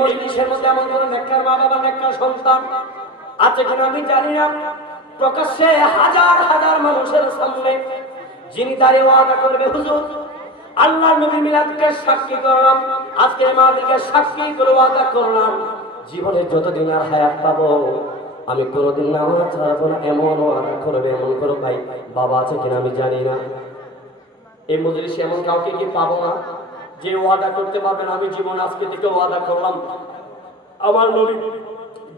মজলিসের মধ্যে এমন কোন নেককার মা বাবা, নেককার সন্তান আছে কিনা আমি জানি না। প্রকাশ্যে হাজার হাজার মানুষের সামনে যিনি দাঁড়িয়ে ওয়াদা করবে, হুজুর আল্লাহর নবীর মিলাদকে সাক্ষী করলাম, আজকে মাহফিলকে সাক্ষী করে ওয়াদা করলাম, জীবনে যতদিন আর হায়াত পাবো আমি কোনোদিন নামাজ ছাড়বো না, এমন ওয়াদা করবে। এমন করো ভাই বাবা আছে কিনা আমি জানি না। এই মজলিসে এমন কাউকে কি পাবো না যে ওয়াদা করতে পারবেন আমি জীবন আজকে থেকে ওয়াদা করলাম আমার নবী,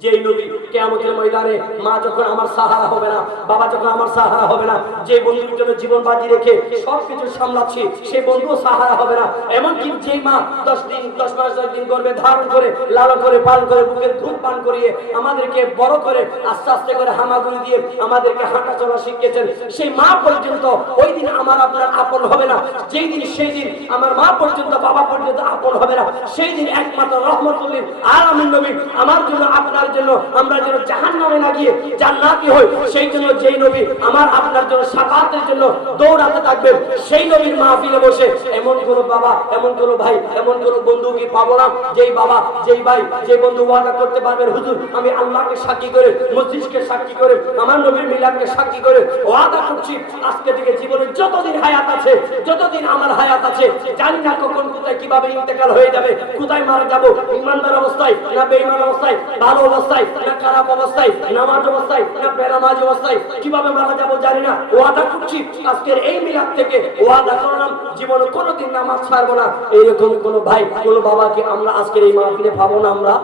যেই নবী কিয়ামতের ময়দানে মা যখন আমার সাহারা হবে না, বাবা যখন আমার সাহারা হবে না, যে বন্ধুর জন্য জীবন বাজি রেখে সবকিছু সামলাচ্ছি সেই বন্ধু সাহারা হবে না। এমনকি যেই মা 10 দিন 10 মাস 10 দিন গর্ভে ধারণ করে লালন করে পালন করে বুকের দুধ পান করিয়ে আমাদেরকে বড় করে আস্তে আস্তে করে হামাগুড়ি দিয়ে আমাদেরকে হাঁটা চলা শিখিয়েছেন, সেই মা পর্যন্ত ওই দিন আমার আপনার আপন হবে না। যেই দিন সেই দিন আমার মা পর্যন্ত বাবা পর্যন্ত আপন হবে না, সেই দিন একমাত্র রহমতুল আলামিন নবী আমার জন্য আপনার জন্য আমরা যেন জাহান্নামে না গিয়ে জান্নাতি হই, সেই জন্য যেই নবী আমার আপনার জন্য শাফাতের জন্য দৌড়াতে থাকবেন, সেই নবীর মাহফিলে বসে এমন কোন বাবা, এমন কোন ভাই, এমন কোন বন্ধু কি পাবো না যেই বাবা, যেই ভাই, যেই বন্ধু ওয়াদা করতে পারবেন, হুজুর আমি আল্লাহকে সাক্ষী করে, মসজিদকে সাক্ষী করে, আমার নবীর মিলাদকে সাক্ষী করে ওয়াদা করছি আজকে থেকে জীবনে যতদিন হায়াত আছে, যতদিন আমার হায়াত আছে, জানি না কখন কোথায় কিভাবে ইন্তেকাল হয়ে যাবে, কোথায় মারা যাব, ইমানদার অবস্থায় না বেঈমান অবস্থায়, ভালো অবস্থায় না খারাপ অবস্থায়, নামাজ অবস্থায় না বেনামাজ অবস্থায়, কিভাবে মারা যাব জানি না। ওয়াদা করছি আজকের এই মিলাদ থেকে ওয়াদা করলাম জীবনে কোনোদিন নামাজ ছাড়বো না। এইরকম কোন ভাই, কোন বাবাকে আমরা আজকের এই মাহফিলে পাবো না। আমরা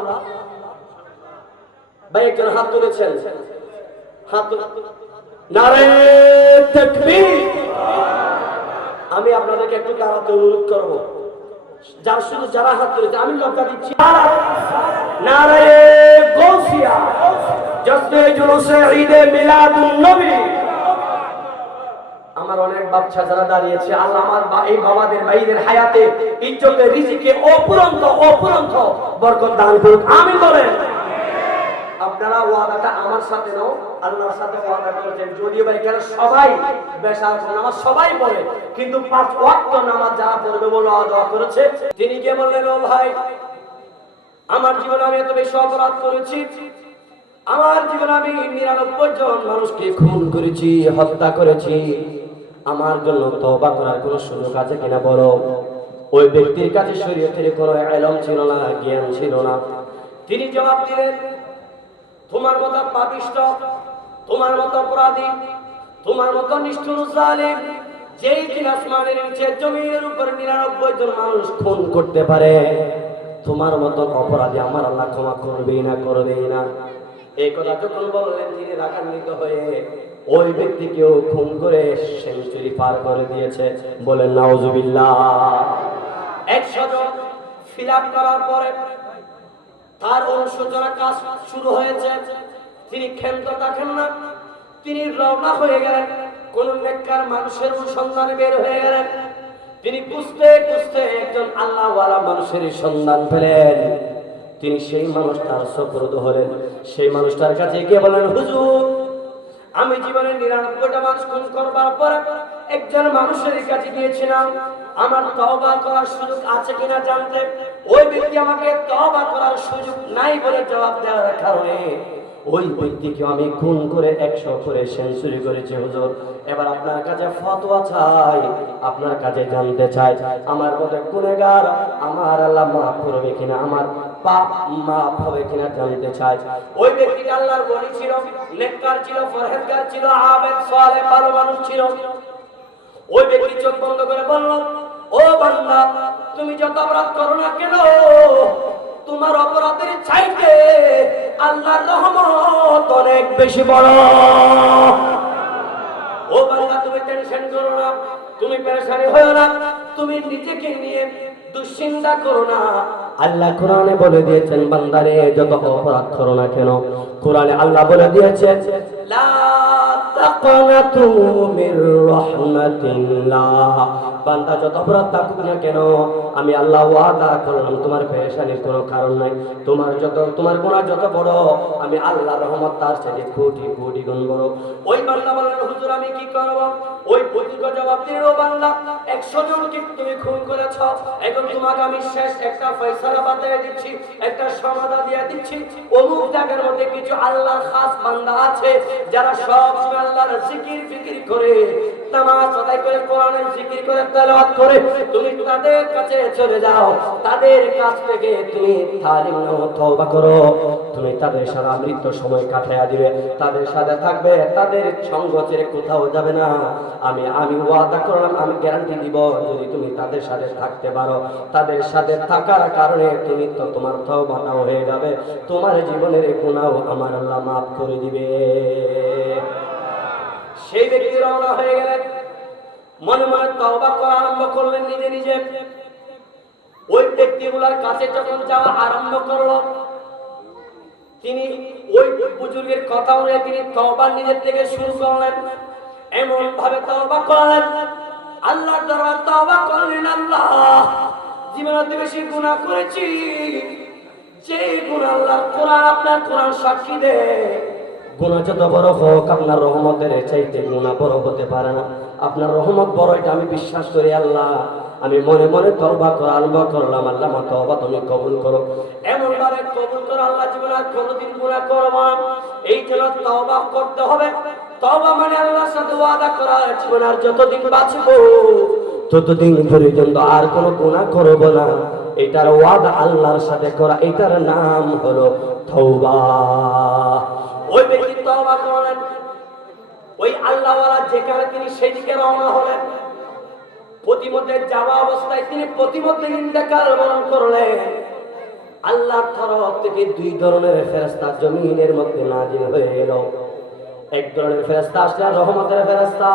ভাই একজন হাত তুলেছেন, হাত নারে তাকবীর। আমি আপনাদেরকে একটু দাঁড়াতে অনুরোধ করবো, যার শুধু যারা হাত তুলেছে আমি লজ্জা দিচ্ছি। নারে গৌসিয়া জশ্নে জুলুসে ঈদে মিলাদুন নবী। আমার অনেক বাচ্চা যারা দাঁড়িয়েছে, আল্লাহ আমার এই বাবাদের ভাইদের হায়াতে ইজ্জতে রিজিকে অপুরন্ত অপুরন্ত বরকত দান করুক, আমিন বলেন। আপনারা ওয়াদাটা আমার সাথে নাও, আল্লাহর সাথে ওয়াদা করেছেন। যদিও ভাই কেন সবাই বেশার নামাজ সবাই পড়ে, কিন্তু 5 ওয়াক্ত নামাজ যারা পড়বে বলে ওয়াদা করেছে, তিনি কে বললেন, ও ভাই আমার জীবনে আমি এত বেশি অপরাধ করেছি, আমার জীবনে আমি 99 জন মানুষকে খুন করেছি, হত্যা করেছি, আমার জন্য তওবা করার কোনো সুযোগ আছে কিনা বলো। ওই ব্যক্তির কাছে শরীয়তের কোনো ইলম ছিল না, জ্ঞান ছিল না। তিনি জবাব দিলেন, তোমার মতো পাপিষ্ঠ, তোমার মতো অপরাধী, তোমার মতো নিষ্ঠুর জালিম যেই দিন আসমানের নিচে জমির উপর 99 জন মানুষ খুন করতে পারে, তোমার মতো অপরাধী আমার আল্লাহ ক্ষমা করবেই না, করবেই না। এই কথা যখন বললেন তিনি রাগান্বিত হয়ে ওই ব্যক্তিকেও খুন করে সেঞ্চুরি পার করে দিয়েছে। বলেন নাউজুবিল্লাহ। 100 জন ফিল আপ করার পরে তার অনুশোচনা কাজ শুরু হয়েছে। তিনি ক্ষান্ত থাকেন না, তিনি রওনা হয়ে গেলেন, কোন নেককার মানুষের সন্ধানে বের হয়ে গেলেন। তিনি খুঁজতে খুঁজতে একজন আল্লাহওয়ালা মানুষের সন্ধান পেলেন। তিনি সেই মানুষটার সুপুর্দ হলেন, সেই মানুষটার কাছে গিয়ে বলেন, হুজুর আমি জীবনে 99টা মানুষ খুন করবার পর একজন মানুষের কাছে গিয়েছিলাম, আমার তওবা করার সুযোগ আছে কিনা জানতে। ওই ব্যক্তি আমাকে তওবা করার সুযোগ নাই বলে জবাব দেওয়ার কারণে ওই ব্যক্তিকে আমি খুন করে 100 করে সেঞ্চুরি করেছি। হুজুর এবার আপনার কাছে ফতোয়া চাই, আপনার কাছে জানতে চাই আমার মতো গুনাহগার আমার আল্লাহ মাফ করবে কিনা, আমার পাপ মাফ হবে কিনা জানতে চাই। ওই ব্যক্তিটা আল্লাহর ওলি ছিল, নেককার ছিল, পরহেজগার ছিল, আবেদ সালেহ ভালো মানুষ ছিল। ওই ব্যক্তি চোখ বন্ধ করে বলল, ও বান্দা তুমি যত অপরাধ করো না কেন, তোমার অপরাধের চাইতে আল্লাহর রহমত অনেক বেশি বড়। ও বান্দা তুমি টেনশন করো না, তুমি পেরেশানি হয়ো না, তুমি নিজেকে নিয়ে দুশ্চিন্তা করো না। আল্লাহ কোরআনে বলে দিয়েছেন, বান্দারে যত অপরাধ করো না কেন, কোরআনে আল্লাহ বলে দিয়েছেন লা তাকনাতু মির রাহমাতিল্লাহ। বান্দা যত অপরাধ থাকুক না কেন, আমি আল্লাহ ওয়াদা করলাম তোমার পেরেশানির কোনো কারণ নাই। তোমার গুনাহ যত বড়, আমি আল্লাহর রহমত তার চেয়ে কোটি কোটি গুণ বড়। ওই বান্দা বললেন, হুজুর আমি কি করব? ওই প্রতিজ্ঞ জবাব দিল, বান্দা 100 জনকে তুমি খুন করেছ, এখন তোমাকে আমি শেষ একটা ফয়সালা বাতিয়ে দিচ্ছি, একটা সমাধান দিয়ে দিচ্ছি। অমুক জায়গার মধ্যে কিছু আল্লাহর খাস বান্দা আছে যারা সব সময় আল্লাহর জিকির ফিকির করে, নামাজ আদায় করে, কোরআনের জিকির করে, তেলাওয়াত করে। তুমি তাদের কাছে চলে যাও, তাদের কাছ থেকে তুমি তালিম নাও, তওবা করো। তুমি তাদের সারা মৃত্যু সময় কাটাইয়া দিবে, তাদের সাথে থাকবে, তাদের সঙ্গ ছেড়ে কোথাও যাবে না। আমি ওয়াদা করলাম, আমি গ্যারান্টি দিব, যদি তুমি তাদের সাথে থাকতে পারো, তাদের সাথে থাকার কারণে তুমি তো তোমার তওবাটাও হয়ে যাবে, তোমার জীবনের গুনাহ আমার আল্লাহ মাফ করে দিবে। সেই ব্যক্তি রওনা হয়ে গেলেন, মনে মনে তওবা করা আরম্ভ করলেন নিজে নিজে। ওই ব্যক্তিগুলোর কাছে যখন যাওয়া আরম্ভ করলো, তিনি ওই বুজুর্গের কথা অনুযায়ী তিনি তওবা নিজের থেকে শুরু করলেন। এমন ভাবে তওবা করলেন, আল্লাহর দরবারে তওবা করলেন, আল্লাহ জীবনে বেশি গুনাহ করেছি, যে গুনাহ আল্লাহর কোরআন, আপনার কোরআন সাক্ষী দেয়, গুনাহ যত বড় হোক আপনার রহমতের চাইতে গুনাহ বড় হতে পারে না। আপনার রহমত বড়, এটা আমি বিশ্বাস করি আল্লাহ। আমি মনে মনে তওবা করা আরম্ভ করলাম, আল্লাহ আমার তওবা তুমি কবুল করো। এমন ভাবে কবুল করো, আল্লাহ জীবনে আর কোনোদিন গুনাহ করব না। এই জন্য তওবা করতে হবে। তওবা মানে আল্লাহর সাথে ওয়াদা করা, জীবনে আর যতদিন বাঁচবো ততদিন পর্যন্ত আর কোনো গুনাহ করব না। এটার ওয়াদা আল্লাহর সাথে করা, এটার নাম হলো তওবা। ওই ব্যক্তি তওবা করলেন, ওই আল্লাহওয়ালা যেখানে তিনি সেদিকে রওনা হলেন। প্রতিমধ্যে যাওয়া অবস্থায় তিনি প্রতিমধ্যে ইন্তেকাল বরণ করলেন। আল্লাহর তরফ থেকে 2 ধরনের ফেরেশতা জমিনের মধ্যে নাজিল হয়ে এলো। এক ধরনের ফেরেশতা আসলেন রহমতের ফেরেশতা,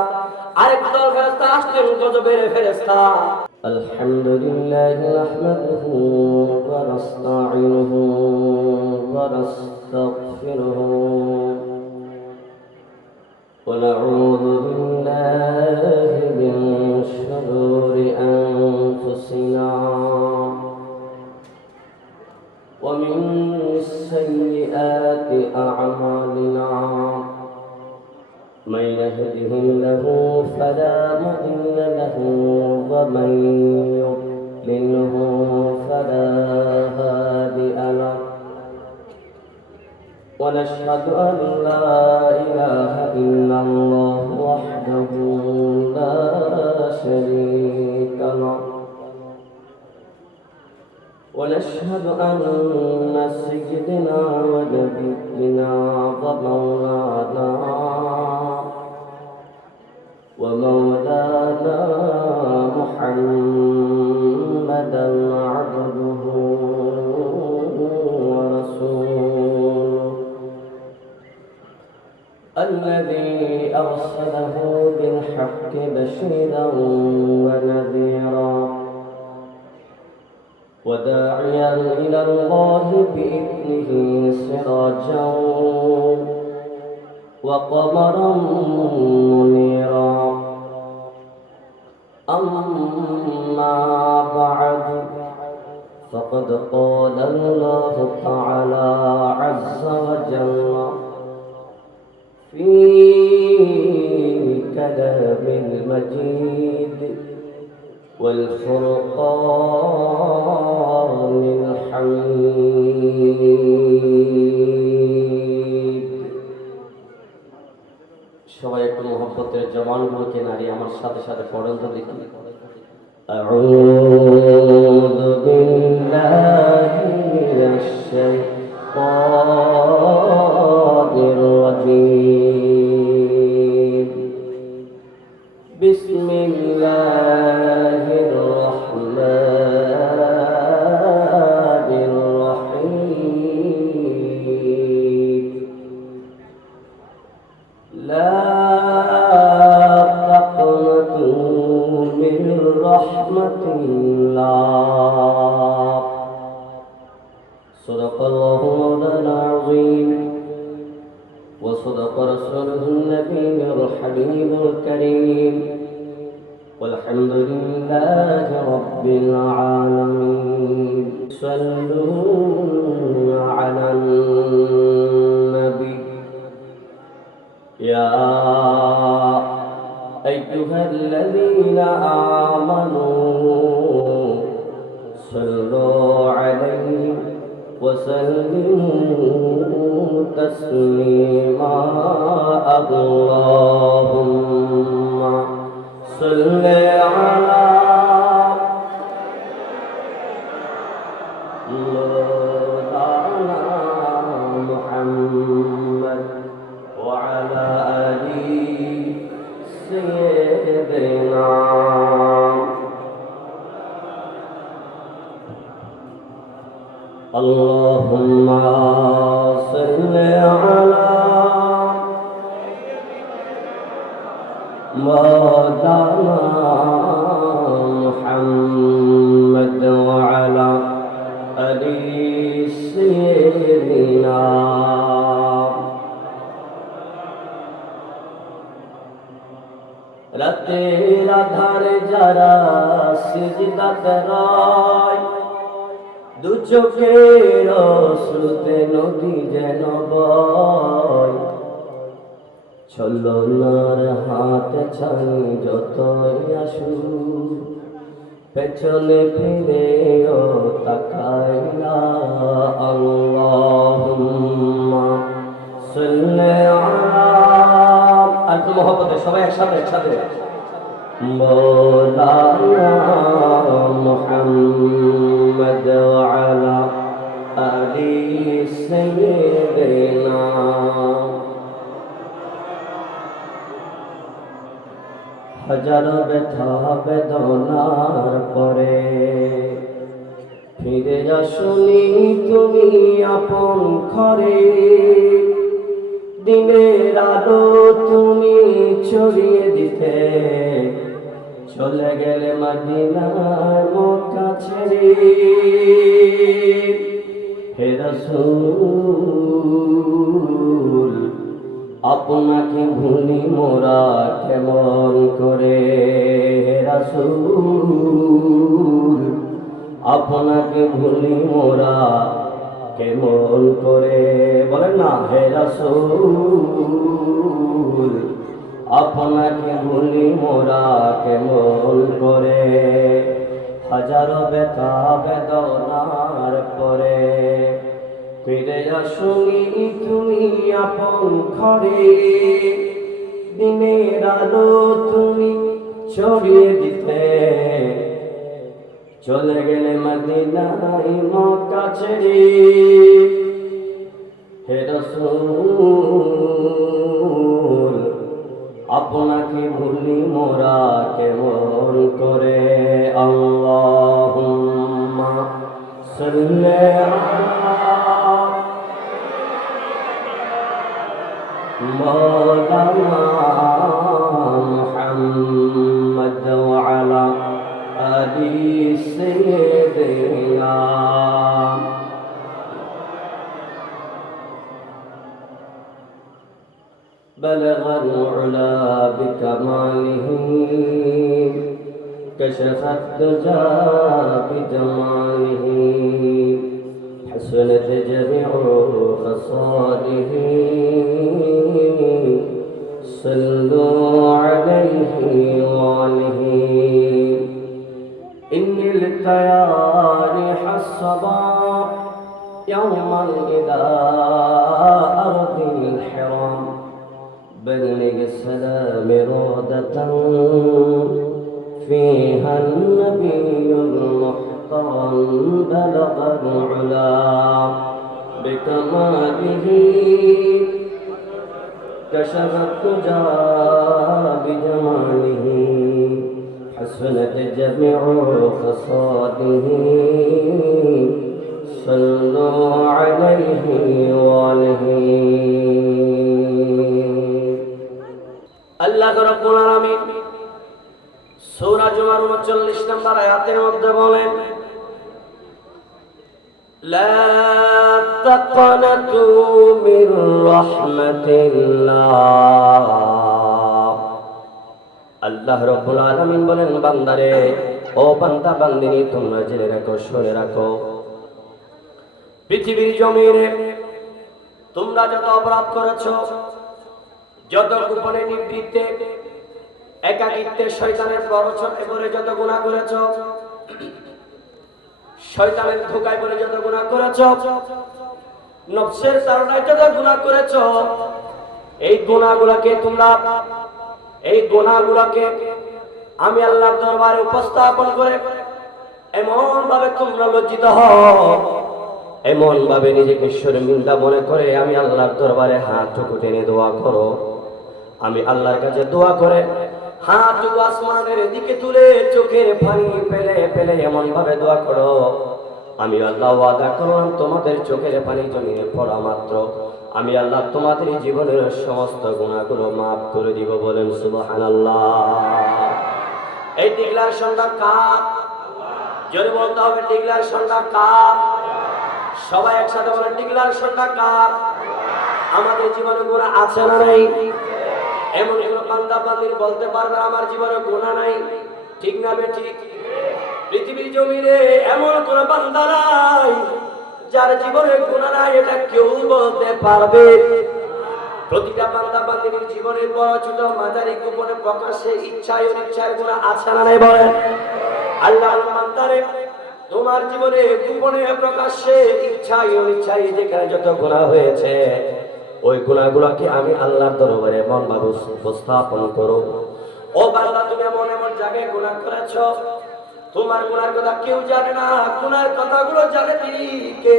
আরেক দল ফেরেশতা আসলেন গজবের ফেরেশতা। আলহামদুলিল্লাহ নাহমাদুহু ওয়া নাস্তাঈনুহু ওয়া নাস্তাগফিরুহু ওয়া নাউযু বিল্লাহি মিন শুরুরি আনফুসিনা ওয়া মিন সাইয়্যাতি আ'মালিনা। من يهده الله فلا مضل له ومن يضلله فلا هادي له ونشهد أن لا إله إلا الله وحده لا شريك له ونشهد أن سيدنا ونبينا ومولانا محمدا عبده ورسوله الذي أرسله بالحق بشيرا ونذيرا وداعيا إلى الله بإذنه سراجا وقمرا منيرا. أما بعد فقد قال الله تعالى عز وجل في كلام المجيد والفرقان الحميد. সবাই একটু মোহাম্মতের জবানগুলোকে নাড়িয়ে আমার সাথে সাথে পড়েন তো দেখি। আউযু বিল্লাহি মিনাশ শাইতানির রাজীম। বিসমিল্লাহির রাহমানির রাহিম। লা তাকনাতু মির রাহমাতিল্লাহ। সাদাকাল্লাহু মাওলানা আযীম। وصدق رسوله النبي الحبيب الكريم والحمد لله رب العالمين صلوا على النبي يا أيها الذين آمنوا صلوا عليه وسلموا تسليما اللهم صل على مولانا محمد وعلى آل سيدنا اللهم صل على مولانا محمد وعلى آل سيدنا রাতের আধারে যারা সিজদাতে রয় দু চোখের অশ্রুতে নদী যেন বয় ছলনার হাতে ছানি যতই আসু পেছনে ফিরেও তাকাই না আল্লাহুম্মা সাল্লি আলা আর তো মহব্বতে সবাই একসাথে مولانا محمد وعلى آل سيدنا হাজার ব্যথা বেদনার পরে ফিরে আসুনি তুমি আপন ঘরে দিনের আলো তুমি ছড়িয়ে দিতে চলে গেলে মদিনার মক্কা ছেড়ে হে রাসূল আপনাকে ভুলি মোরা কেমন করে হে রাসূল আপনাকে ভুলি মোরা কেমন করে বলেন না হে রাসূল আপনাকে ভুলি মোরা কেমন করে হাজারো ব্যথা বেদনার পরে ফিরে আসুনি তুমি আপন ঘরে দিনের আলো তুমি ছড়িয়ে দিতে চলে গেলে মদিনায় মক্কা ছেড়ে হে রাসূল আপনাকে ভুলি মোরা কেমন করে আল্লাহুম্মা সাল্লি আলা مولانا محمد وعلى آل سيدنا بلغ العلا بكماله كشف الدجى بجماله حسنت جميع خصاله صلوا عليه وآله إن التياريح الصبا يوما إلى أرض الحرام بلغ السلام رودة فيها النبي المحترم بلغ العلا بكماله كشف الدجى بجماله حسنت جميع خصاله صلوا عليه وآله আল্লাহ রাব্বুল আলামিন সূরা জুমার 39 নম্বর আয়াতের মধ্যে বলেন লা তাকনাতু মির রাহমাতিল্লাহ। আল্লাহ রাব্বুল আলামিন বলেন, বান্দারে, ও বান্দা বান্দিনী, তোমরা জেনে রাখো, শুনে রাখো, পৃথিবীর জমিনে তোমরা যত অপরাধ করেছ, যত গোপনে নিভৃতে একাকিত্বে শয়তানের প্ররোচনায় পড়ে যত গুনাহ করেছ, শয়তানের ধোঁকায় পড়ে যত গুনাহ করেছ, নফসের তাড়নায় যত গুনাহ করেছ, এই গুনাহগুলোকে আমি আল্লাহর দরবারে উপস্থাপন করে এমন ভাবে তোমরা লজ্জিত হও, এমন ভাবে নিজেকে শর্মিন্দা মনে করে আমি আল্লাহর দরবারে হাতটুকু টেনে দোয়া করো। আমি আল্লাহর কাছে দোয়া করে হাতটুকু আসমানের দিকে তুলে চোখের পানি ফেলে ফেলে এমন ভাবে দোয়া করো, আমি আল্লাহ ওয়াদা করলাম তোমাদের চোখের পানি জমিনে পড়া মাত্র আমি আল্লাহ তোমাদের জীবনের সমস্ত গুনাহগুলো মাফ করে দিব। বলেন সুবহানাল্লাহ। এই ডিক্লারেশনটা কার? জোরে বলতে হবে, ডিক্লারেশনটা কার? সবাই একসাথে বলেন, ডিক্লারেশনটা কার? আমাদের জীবনে গুনাহ আছে না নাই? এমন কোন বান্দা বান্দির বলতে পারবে আমার জীবনে গুনাহ নাই? ঠিক না বেঠিক? পৃথিবীর জমিনে এমন কোন বান্দা নাই যার জীবনে গুনাহ নাই, এটা কেউ বলতে পারবে? প্রতিটা বান্দা বান্দির জীবনের বড় ছোট মাঝারি গোপনে প্রকাশ্যে ইচ্ছায় অনিচ্ছায় গুনাহ আছে না নাই? বলেন। আল্লাহর বান্দারে, তোমার জীবনে গোপনে প্রকাশ্যে ইচ্ছায় অনিচ্ছায় যেখানে যত গুনাহ হয়েছে, ওই গুনাহগুলোকে আমি আল্লাহর দরবারে মনভাবে উপস্থাপন করো। ও বান্দা, তুমি এমন এমন জায়গায় গুনাহ করেছো, তোমার গুনার কথা কেউ জানে না, গুনার কথাগুলো জানে তিনি কে?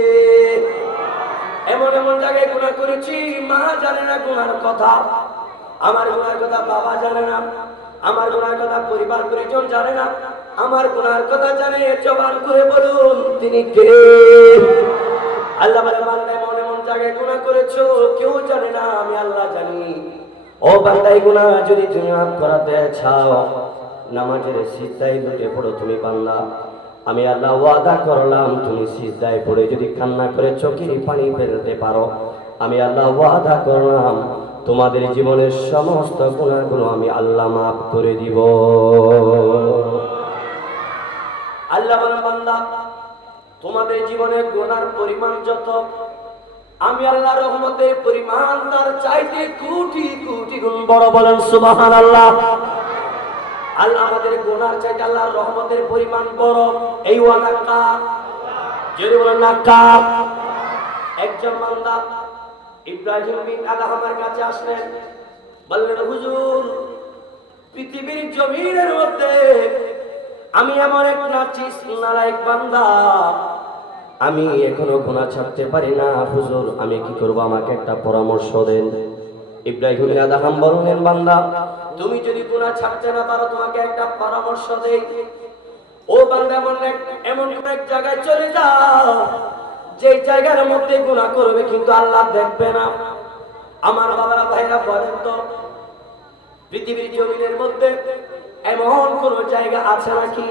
এমন এমন জায়গায় গুনাহ করেছি, মা জানে না গুনার কথা, আমার গুনার কথা বাবা জানে না, আমার গুনার কথা পরিবার পরিজন জানে না, আমার গুনার কথা জানে জবান করে বলুন তিনি কে? আল্লাহ বলেন, বান্দা এমন এমন জায়গায় গুনাহ করেছো কেউ জানে না, আমি আল্লাহ জানি। ও বান্দা, এই গুনাহ যদি তুমি মাফ করাতে চাও, নামাজের সিজদায় লুটে পড়ো তুমি বান্দা, আমি আল্লাহ ওয়াদা করলাম তুমি সিজদায় পড়ে যদি কান্না করে চোখের পানি ফেলতে পারো, আমি আল্লাহ ওয়াদা করলাম তোমাদের জীবনের সমস্ত গুনাহগুলো আমি আল্লাহ মাফ করে দিব। আল্লাহ বলেন, বান্দা, তোমাদের জীবনের গুনার পরিমাণ যত, আমি আল্লাহর রহমতের পরিমাণ তার চাইতে কোটি কোটি গুণ বড়। বলেন সুবহানাল্লাহ। আল্লাহ আমাদের গুনার চাইতে আল্লাহর রহমতের পরিমাণ বড়, এই ওয়াদা কার? যদি বলেন না কার? একজন বান্দা ইব্রাহিম বিন আদহামের কাছে আসলেন, বললেন, হুজুর, পৃথিবীর জমিনের মধ্যে আমি এমন এক নালায়েক বান্দা, আমি এখনো গুনাহ ছাড়তে পারি না, হুজুর আমি কি করব, আমাকে একটা পরামর্শ দেন। ইব্রাহিম বিন আদহাম বললেন, বান্দা, তুমি যদি গুনাহ ছাড়তে না পারো, তোমাকে একটা পরামর্শ দেই। ও বান্দা, এমন এক জায়গায় চলে যাও যে জায়গার মধ্যে গুনাহ করবে কিন্তু আল্লাহ দেখবে না। আমার বাবারা ভাইরা বলেন তো, পৃথিবীর জমিনের মধ্যে এমন কোন জায়গা আছে নাকি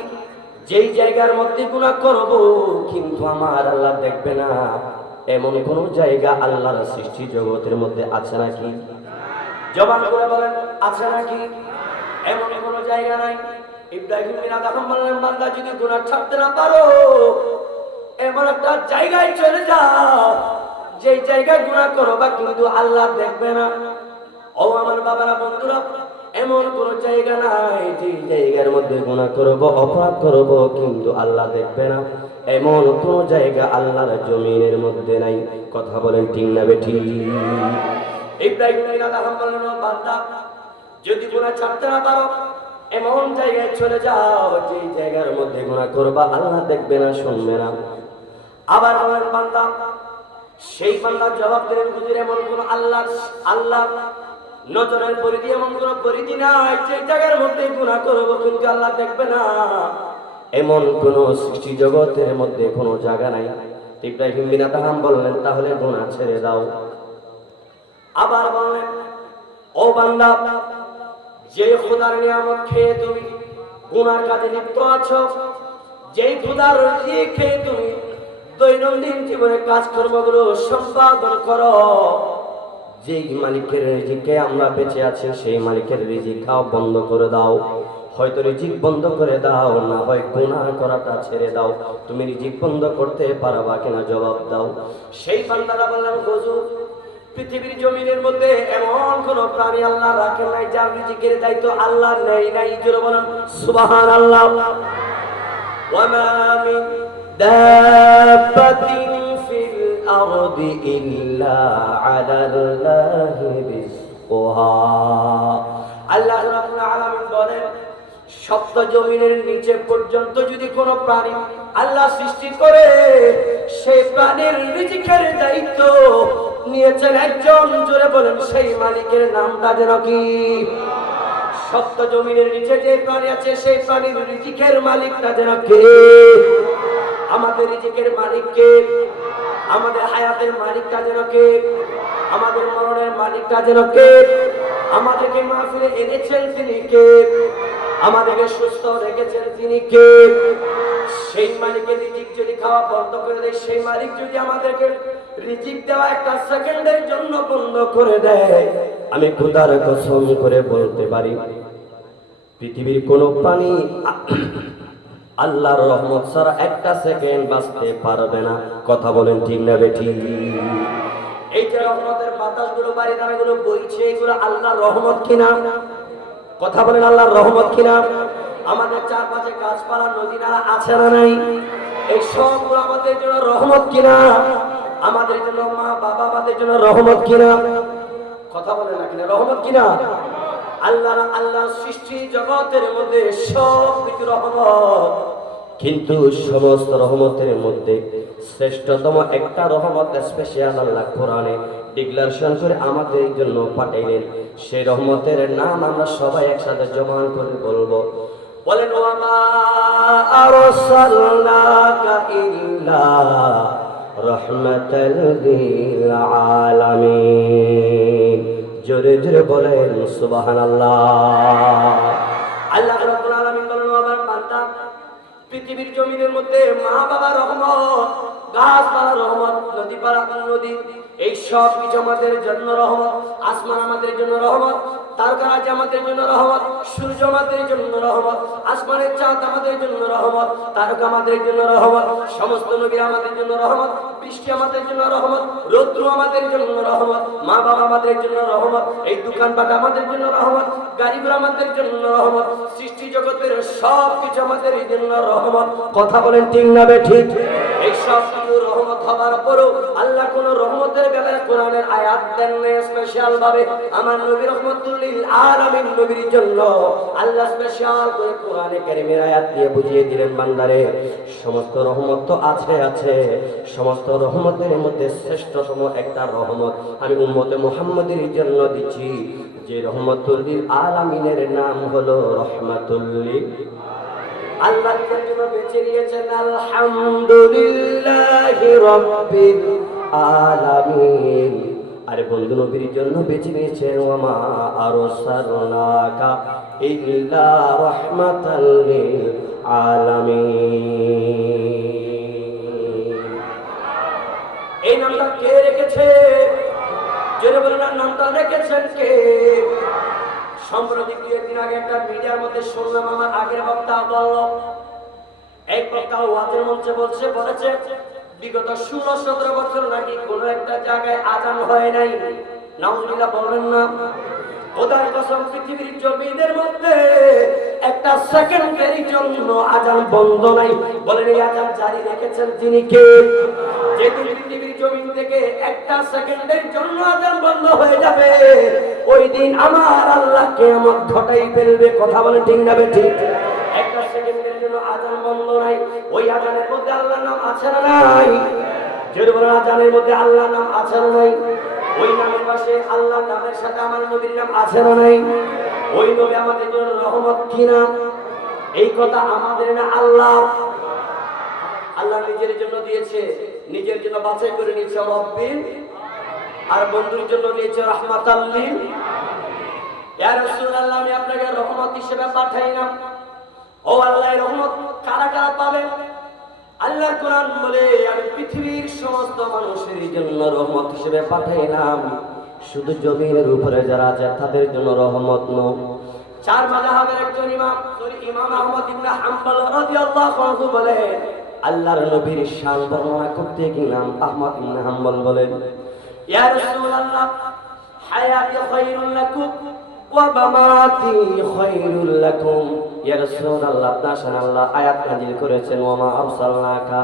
যেই জায়গার মধ্যে গুনাহ করব কিন্তু আমার আল্লাহ দেখবে না? এমন কোন জায়গা আল্লাহর সৃষ্টি জগতের মধ্যে আছে নাকি? জবান করে বলেন, আছে নাকি? এমন কোন জায়গা নাই। ইব্রাহিম বিন আদহাম বললেন, বান্দা, যদি গুনাহ ছাড়তে না পারো, এমন একটা জায়গায় চলে যাও যেই জায়গায় গুনাহ করবা কিন্তু আল্লাহ দেখবে না। ও আমার বাবারা, বন্ধুরা, এমন কোন জায়গা নাই যে জায়গার মধ্যে গুনাহ করব, অপরাধ করব কিন্তু আল্লাহ দেখবে না। এমন কোন জায়গা আল্লাহর জমিনের মধ্যে নাই। কথা বলেন ঠিক না বেঠিক? ইব্রাহিম বিন আদহাম বললেন, বান্দা, যদি গুনাহ ছাড়তে না পারো, এমন জায়গায় চলে যাও যে জায়গার মধ্যে গুনাহ করবা আল্লাহ দেখবে না, শুনবে না। আবার বলেন, বান্দা, সেই বান্দা জবাব দিলেন, হুজুর, এমন কোন আল্লাহ নজরের পরিধি এমন কোন পরিধি নাই যে জায়গার মধ্যে গুনাহ করব কিন্তু আল্লাহ দেখবে না। এমন কোন সৃষ্টি জগতের মধ্যে কোন জায়গা নাই। ইব্রাহিম বিন আদহাম বললেন, তাহলে গুনাহ ছেড়ে দাও। আবার বললেন, ও বান্দা, যে খোদার নিয়ামত খেয়ে তুমি গুনার কাজে লিপ্ত আছো, যেই খোদার রিজিক খেয়ে তুমি দৈনন্দিন জীবনে কাজকর্মগুলো সম্পাদন করো। যেই মালিকের রিজিকে আমরা বেঁচে আছি সেই মালিকের রিজিক খাওয়া বন্ধ করে দাও। হয়তো রিজিক বন্ধ করে দাও, না হয় গুনাহ করাটা ছেড়ে দাও। তুমি রিজিক বন্ধ করতে পারবা কিনা জবাব দাও। সেই বান্দারা বললেন, হুজুর, পৃথিবীর জমিনের মধ্যে এমন কোন প্রাণী আল্লাহ রাখেন নাই যার রিজিকের দায়িত্ব আল্লাহ নেই নাই। জোরে বলেন সুবহানাল্লাহ। ওয়া মা মিন দাব্বাতিন ফিল আরদি ইল্লা আলাল্লাহি রিজকুহা। আল্লাহ রাব্বুল আলামিন বলেন, সপ্ত জমিনের নিচে পর্যন্ত যদি কোনো প্রাণী আল্লাহ সৃষ্টি করে, সেই প্রাণীর রিজিকের দায়িত্ব নিয়েছেন একজন। জোরে বলেন সেই মালিকের নামটা যেন কি? সপ্ত জমিনের নিচে যে প্রাণী আছে সেই প্রাণীর রিজিকের মালিকটা যেন কে? আমাদের রিজিকের মালিক কে? আমাদের হায়াতের মালিকটা যেন কে? আমাদের মরণের মালিকটা যেন কে? আমাদেরকে মাহফিলে এনেছেন তিনি কে? আমাদেরকে সুস্থ রেখেছেন তিনি কে? সেই মালিকের রিজিক যদি খাওয়া বন্ধ করে দেয়, সেই মালিক যদি আমাদেরকে রিজিক দেওয়া একটা সেকেন্ডের জন্য বন্ধ করে দেয়, আমি খোদার কসম করে বলতে পারি পৃথিবীর কোন প্রাণী আল্লাহর রহমত ছাড়া একটা সেকেন্ড বাঁচতে পারবে না। কথা বলেন ঠিক না বেঠিক? এই যে রহমতের বাতাসগুলো বাড়ি দাঁড়াগুলো বইছে, এগুলো আল্লাহর রহমত কিনা? কথা বলেন আল্লাহর রহমত কিনা? আমাদের চারপাশে গাছপালা নদী নালা আছে না নাই? এই সবগুলো আমাদের জন্য রহমত কিনা? আমাদের জন্য মা বাবা আমাদের জন্য রহমত কিনা? কথা বলেন না কিনা? রহমত কিনা? আল্লাহর সৃষ্টি জগতের মধ্যে সব কিছু রহমত, কিন্তু সমস্ত রহমতের মধ্যে শ্রেষ্ঠতম একটা রহমত স্পেশাল আল্লাহ কোরআনে ডিক্লারেশন করে আমাদের জন্য পাঠাইলেন। সেই রহমতের নাম আমরা সবাই একসাথে জবান করে বলবো। বলেন, ওয়া মা আরসালনাকা ইল্লা রাহমাতাল লিল আলামিন। জোরে জোরে বলেন সুবহানাল্লাহ। আল্লাহ রাব্বুল আলামিন বলেন, আমার বান্দা, পৃথিবীর জমিনের মধ্যে মা বাবার রহমত, গাছপালা রহমত, নদী এই সব কিছু আমাদের জন্য রহমত। আসমান আমাদের জন্য রহমত, তারকারাজ আমাদের জন্য রহমত, সূর্য আমাদের জন্য রহমত, আসমানের চাঁদ আমাদের জন্য রহমত, তারকা আমাদের জন্য রহমত, সমস্ত নবী আমাদের জন্য রহমত, বৃষ্টি আমাদের জন্য রহমত, রৌদ্র আমাদের জন্য রহমত, মা বাবা আমাদের জন্য রহমত, এই দোকানপাট আমাদের জন্য রহমত, গাড়িগুলো আমাদের জন্য রহমত, সৃষ্টি জগতের সব কিছু আমাদের জন্য রহমত। কথা বলেন ঠিক না বেঠিক? এই সব কিছু রহমত হবার পরও আল্লাহ কোন রহমতের বেলায় কোরআনের আয়াত দেন নাই স্পেশাল ভাবে। আমার নবী রহমতুল লিল আলামিন নবীর জন্য আল্লাহ স্পেশাল করে কোরআনে কারীমের আয়াত দিয়ে বুঝিয়ে দিলেন, বান্দারে সমস্ত রহমত তো আছে, সমস্ত রহমতের মধ্যে শ্রেষ্ঠতম একটা রহমত আমি উম্মতে মুহাম্মাদের জন্য দিচ্ছি, যে রহমতুল লিল আলামিনের নাম হলো রহমাতুল লিল। আল্লাহ নিজের জন্য বেঁচে নিয়েছেন আলহামদুলিল্লাহি রাব্বিল আলামিন। আরে বন্ধু, নবীর জন্য বেঁচে নিয়েছেন ওয়া মা আরসালনাকা ইল্লা রাহমাতাল লিল আলামিন। এই নামটা কে রেখেছে? জোরে বলেন, নামটা রেখেছেন কে? সম্প্রতি 2 দিন আগে একটা মিডিয়ার মধ্যে শুনলাম, আমার আগের বক্তা বলল, এক বক্তা ওয়াজের মঞ্চে বলেছে বিগত 16-17 বছর নাকি কোনো একটা জায়গায় আজান হয় নাই। নাউজুবিল্লাহ বলবেন না? খোদার কসম, পৃথিবীর জমিনের মধ্যে একটা সেকেন্ডের জন্য আজান বন্ধ নাই। বলেন, এই আজান জারি রেখেছেন তিনি কে? যেদিন পৃথিবীর জমিন থেকে একটা সেকেন্ডের জন্য আজান বন্ধ হয়ে যাবে, ওই দিন আমার আল্লাহ কিয়ামত ঘটাই ফেলবে। কথা বলেন ঠিক না বেঠিক? একটা সেকেন্ডের জন্য আজান বন্ধ নাই, ওই আজানের মধ্যে আল্লাহর নাম আছে না নাই? যদি বলেন, আজানের মধ্যে আল্লাহর নাম আছে না নাই? ওই নামের পাশে আল্লাহর নামের সাথে আমার নবীর নাম আছে না নাই? ওই নবী আমাদের জন্য রহমত কিনা? এই কথা আমাদের না আল্লাহ নিজের জন্য দিয়েছে, নিজের জন্য বাছাই করে নিয়েছে রব্বিল, আর বন্ধুর জন্য নিয়েছে রাহমাতাল লিল। ইয়া রাসূলুল্লাহ, আমি আপনাকে রহমত হিসেবে পাঠাইলাম। ও আল্লাহ, রহমত কারা কারা পাবে? আল্লাহর কোরআন বলে আমি পৃথিবীর সমস্ত মানুষের জন্য রহমত হিসেবে পাঠাইলাম, শুধু জমিনের উপরে যারা আছে তাদের জন্য রহমত নয়। চার মাযহাবের একজন ইমাম আহমদ ইবনে হাম্বল রাদিয়াল্লাহু আনহু বলেন, আল্লাহর নবীর শান বর্ণনা করতে গেলাম আহমদ ইবনে হাম্বল বলেন, ইয়া রাসূলুল্লাহ হায়াতি খায়রুল লাকুম ওয়া মামাতি খায়রুল লাকুম। ইয়া রাসূলুল্লাহ, আপনার শানে আল্লাহ আয়াত নাযিল করেছেন, ওয়া মা আরসালনাকা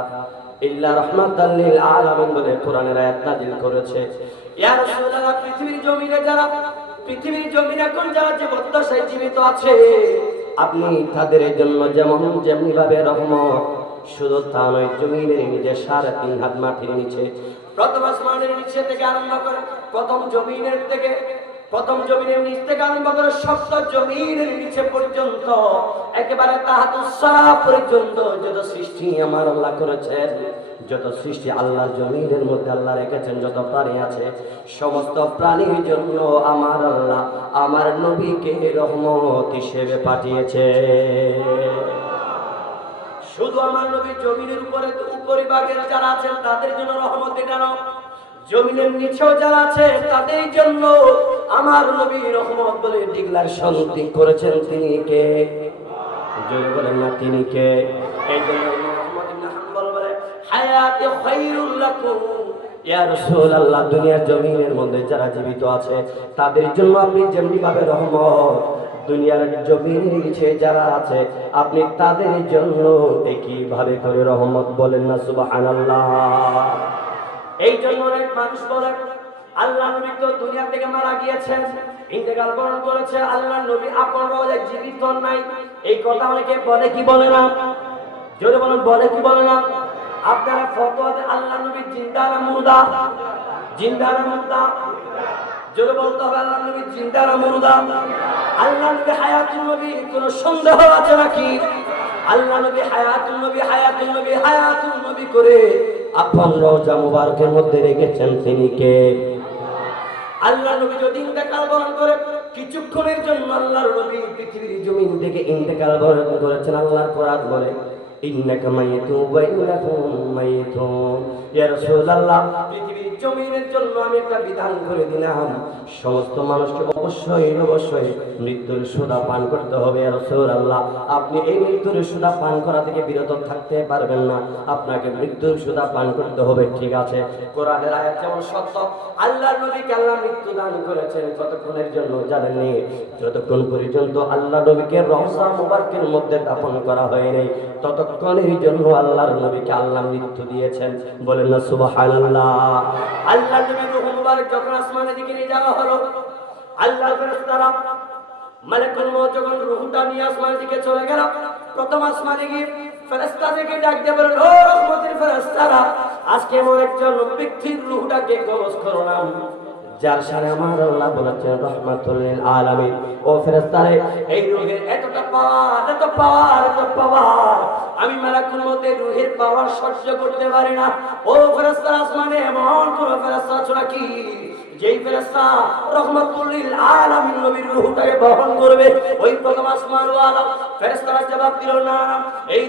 ইল্লা রাহমাতাল লিল আলামিন বলে কোরআনের আয়াত নাযিল করেছে। ইয়া রাসূলুল্লাহ, পৃথিবীর জমিনে এখন যারা জীবদ্দশায় জীবিত আছে, আপনি তাদের জন্য যেমনি ভাবে রহমত, শুধু তা নয়, জমিনের নিচে 3.5 হাত মাটির নিচে, প্রথম আসমানের নিচে থেকে আরম্ভ করে প্রথম জমিনের নিচ থেকে আরম্ভ করে সপ্ত জমিনের নিচে পর্যন্ত, একেবারে তাহাতুসসারা পর্যন্ত যত সৃষ্টি আমার আল্লাহ করেছেন, যত সৃষ্টি আল্লাহর জমিনের মধ্যে আল্লাহ রেখেছেন, যত প্রাণী আছে, সমস্ত প্রাণীর জন্য আমার আল্লাহ আমার নবীকে রহমত হিসেবে পাঠিয়েছে। শুধু আমার নবী জমিনের উপরিভাগের যারা আছেন তাদের জন্য রহমত, এটা নয়, জমিনের নিচেও যারা আছে তাদের জন্য আমার নবী রহমত বলে ডিক্লারেশন করেছেন। তিনি কে? জোরে বলেন না, তিনি কে? এই জন্য আহমদ ইবনে হাম্বল বলে, হায়াতি খায়রুল লাকুম। ইয়া রাসূলুল্লাহ, দুনিয়ার জমিনের মধ্যে যারা জীবিত আছে তাদের জন্য আপনি যেমনি ভাবে রহমত, দুনিয়ার জমিনের নিচে যারা আছে আপনি তাদের জন্য একই ভাবে করে রহমত। বলেন না সুবহানাল্লাহ। এই জন্য অনেক মানুষ বলে আল্লাহ নবী তো দুনিয়া থেকে মারা গিয়েছেন, ইন্তেকাল বরণ করেছে, আল্লাহ নবী আপন রওজে জীবিত নাই। এই কথা অনেকে বলে কি বলে না? জোরে বলেন, বলে কি বলে না? আপনারা ফতোয়াতে আল্লাহ নবী জিন্দা না মুর্দা? জিন্দা না মুর্দা? জোরে বলতে হবে, আল্লাহ নবী জিন্দা না মুর্দা? আল্লাহ নবী হায়াতুন নবী, কোনো সন্দেহ আছে নাকি? আল্লাহ নবী হায়াতুন নবী করে আপন রওজা মুবারকের মধ্যে রেখেছেন। তিনি কে? আল্লাহ নবী যদি ইন্তেকাল বরণ করে কিছুক্ষণের জন্য আল্লাহর নবী পৃথিবীর জমিন থেকে ইন্তেকাল বরণ করেছেন, আল্লাহর কোরআন বলে ইন্নাকা মাইয়িতুন ওয়া ইন্নাকুম মাইয়িতুন। ইয়া রাসূলুল্লাহ, পৃথিবীর জমিনের জন্য আমি একটা বিধান করে দিলাম, সমস্ত মানুষকে অবশ্যই মৃত্যুর সোদা পান করতে হবে। ইয়া রাসূলুল্লাহ, আপনি এই মৃত্যুর সোদা পান করা থেকে বিরত থাকতে পারবেন না, আপনাকে মৃত্যুর সোদা পান করতে হবে। ঠিক আছে, কোরআনের আয়াত যেমন সত্য, আল্লাহর নবীকে আল্লাহ মৃত্যু দান করেছেন কতক্ষণের জন্য জানেননি? যতক্ষণ পর্যন্ত আল্লাহ নবীকে রওজা মুবারকের মধ্যে দাফন করা হয়নি ততক্ষণের জন্য আল্লাহর নবীকে আল্লাহ মৃত্যু দিয়েছেন। বলেন না সুবহানাল্লাহ। আল্লাহ নবীর রূহ মুবারক যখন আসমানের দিকে নিয়ে যাওয়া হলো, আল্লাহর ফেরেশতারা মালাকুল মউত যখন রূহটা নিয়ে আসমানের দিকে চলে গেল, প্রথম আসমানে গিয়ে ফেরেশতাদেরকে ডাক দিয়ে বলেন, ও রহমতের ফেরেশতারা, আজকে এমন একজন ব্যক্তির রূহটাকে কবজ করলাম যার সাথে আমার আল্লাহ বলেছেন রাহমাতুল লিল আলামিন। ও ফেরেশতারে, এই রূহের এত পাওয়ার আমি মালাকুল মউতের রূহের পাওয়ার সহ্য করতে পারি না। ও ফেরেশতারা, আসমানে এমন কোন ফেরেশতা আছে নাকি যেই ফেরেশতা রাহমাতুল লিল আলামিন নবীর রূহটাকে বহন করবে? ওই প্রথম আসমান ওয়ালা ফেরেশতারা জবাব দিল, না, এই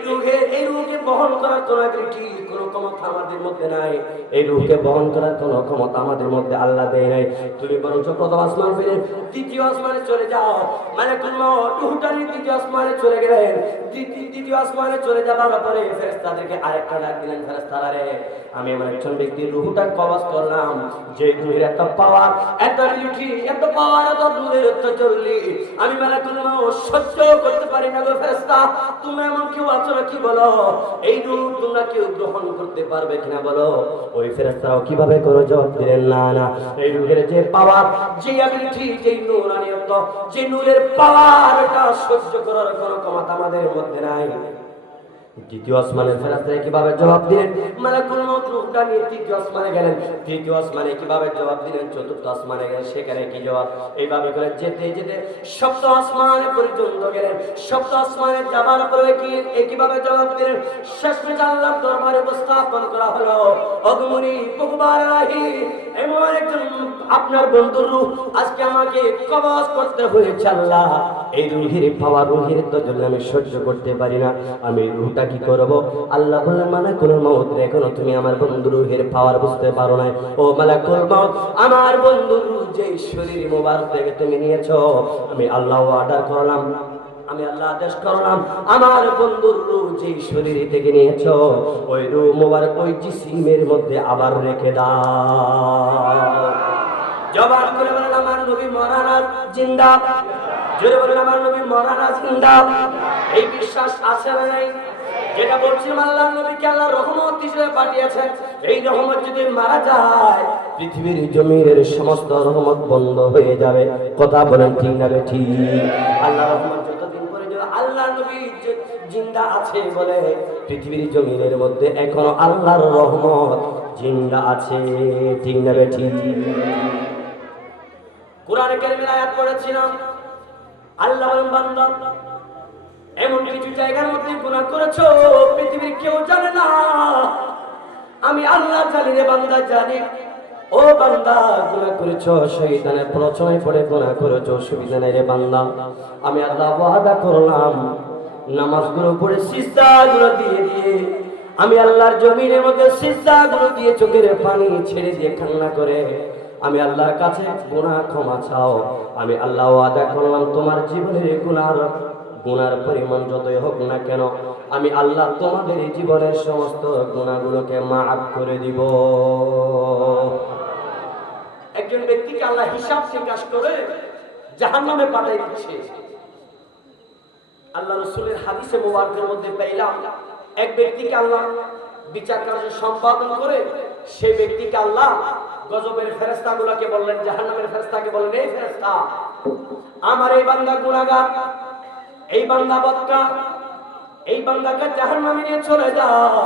রূহকে বহন করার কোনো কি কোনো ক্ষমতা আমাদের মধ্যে নাই, এই রূহকে বহন করার কোনো ক্ষমতা আমাদের মধ্যে আল্লাহ দেয় নাই। তুমি বরঞ্চ প্রথম আসমান ফিরে দ্বিতীয় আসমানে চলে যাও। মালাকুল মউত রূহটা নিয়ে দ্বিতীয় আসমানে চলে গেলেন। দ্বিতীয় আসমানে চলে যাবার পরে ফেরেশতাদেরকে আরেকটা ডাক দিলেন, ফেরেশতারা রে, আমি এমন একজন ব্যক্তির রূহটা কবজ করলাম যে রূহের এত পাওয়ার, এত বিউটি, এত পাওয়ার, এত দূরের, এত জরুরি, আমি মালাকুল মউত সহ্য করতে পারি না গো ফেরেশতা। তুমি এমন কেউ আছো নাকি বলো, এই রূহ তোমরা কেউ গ্রহণ করতে পারবে কিনা বলো? ওই ফেরেশতারাও কিভাবে করে জবাব দিলেন, না, এই রূহের যে পাওয়ার, যে বিউটি, যে নূরানিয়ত, যে নূরের পাওয়ার, এটা সহ্য করার কোনো ক্ষমতা আমাদের মধ্যে নাই। দ্বিতীয় আসমানের ফেরেশতারা কিভাবে জবাব দিলেন? মালাকুল মউত রূহটা নিয়ে তৃতীয় আসমানে গেলেন। তৃতীয় আসমানে কিভাবে জবাব দিলেন? চতুর্থ আসমানে গেলেন, সেখানে কি জবাব? এইভাবে করে যেতে যেতে সপ্ত আসমানে পর্যন্ত গেলেন। সপ্ত আসমানে যাবার পরে কিভাবে জবাব দিলেন? শেষমেশ আল্লাহর দরবারে উপস্থাপন করা হলো, অগমনী প্রভুবার আলাহি, এমন একজন আপনার বন্ধুর রূহ আজকে আমাকে কবজ করতে হয়েছে আল্লাহ, এই রুহের পাওয়া, রুহের দজল আমি সহ্য করতে পারি না, আমি রুহটা কি করব? আল্লাহ বললেন মালাকুল মউত, এখনো তুমি আমার বন্ধু রুহের পাওয়ার বুঝতে পারো না। ও মালাকুল মউত, আমার বন্ধুর রূহ যেই শরীর মোবারক থেকে তুমি নিয়েছো, আমি আল্লাহ অর্ডার করলাম, আমি আল্লাহ আদেশ করলাম, আমার বন্ধুর রূহ যেই শরীর থেকে নিয়েছো, ওই রূহ মোবারক ওই জিসিমের মধ্যে আবার রেখে দাও। জবান করে বলেন আমার নবী মরা না, জিন্দা। জোরে বলেন আমার নবী মরা না, জিন্দা। এই বিশ্বাস আছে না নাই? যেটা বলছিলাম, আল্লাহ নবীকে আল্লাহ রহমত হিসেবে পাঠিয়েছেন। এই রহমত যদি মারা যায়, পৃথিবীর জমিনের সমস্ত রহমত বন্ধ হয়ে যাবে। কথা বলেন ঠিক না ঠিক? আল্লাহ রহমত যতদিন পরে যাবে, আল্লাহ নবী জিন্দা আছে বলে পৃথিবীর জমিনের মধ্যে এখনো আল্লাহর রহমত জিন্দা আছে। ঠিক না ঠিক? কোরআনে কারিমের আয়াত পড়েছিলাম, আল্লাহ বলেন বান্দা এমন কিছু জায়গার মধ্যে গুনাহ করেছো পৃথিবীর কেউ জানে না, আমি আল্লাহ জানি রে বান্দা, জানি। ও বান্দা গুনাহ করেছো, শয়তানের প্রচনায় পড়ে গুনাহ করেছো, অসুবিধা নেই রে বান্দা, আমি আল্লাহ ওয়াদা করলাম নামাজগুলো পড়ে সিজদাগুলো দিয়ে দিয়ে, আমি আল্লাহর জমিনের মধ্যে সিজদাগুলো দিয়ে চোখের পানি ছেড়ে দিয়ে কান্না করে আমি আল্লাহর কাছে গুনাহ ক্ষমা চাও, আমি আল্লাহ ওয়াদা করলাম তোমার জীবনের গুনার পরিমাণ যতই হোক না কেন, আমি আল্লাহ তোমাদের জীবনের সমস্ত গুনাহগুলোকে মাফ করে দিব। একজন ব্যক্তিকে আল্লাহ হিসাব নিকাশ করে জাহান্নামে পাঠিয়ে দিচ্ছে। আল্লাহ রাসূলের হাদিসে মুবারকের মধ্যে পেলাম, এক ব্যক্তিকে আল্লাহ বিচার কার্য সম্পাদন করে সেই ব্যক্তিকে আল্লাহ গজবের ফেরেশতাগুলোকে বললেন, জাহান্নামের ফেরেশতাকে বললেন, এই ফেরেশতা, আমার এই বান্দা গুনাহগার, এই বান্দা বদকার, এই বান্দাকে জাহান্নামে নিয়ে চলে যাও।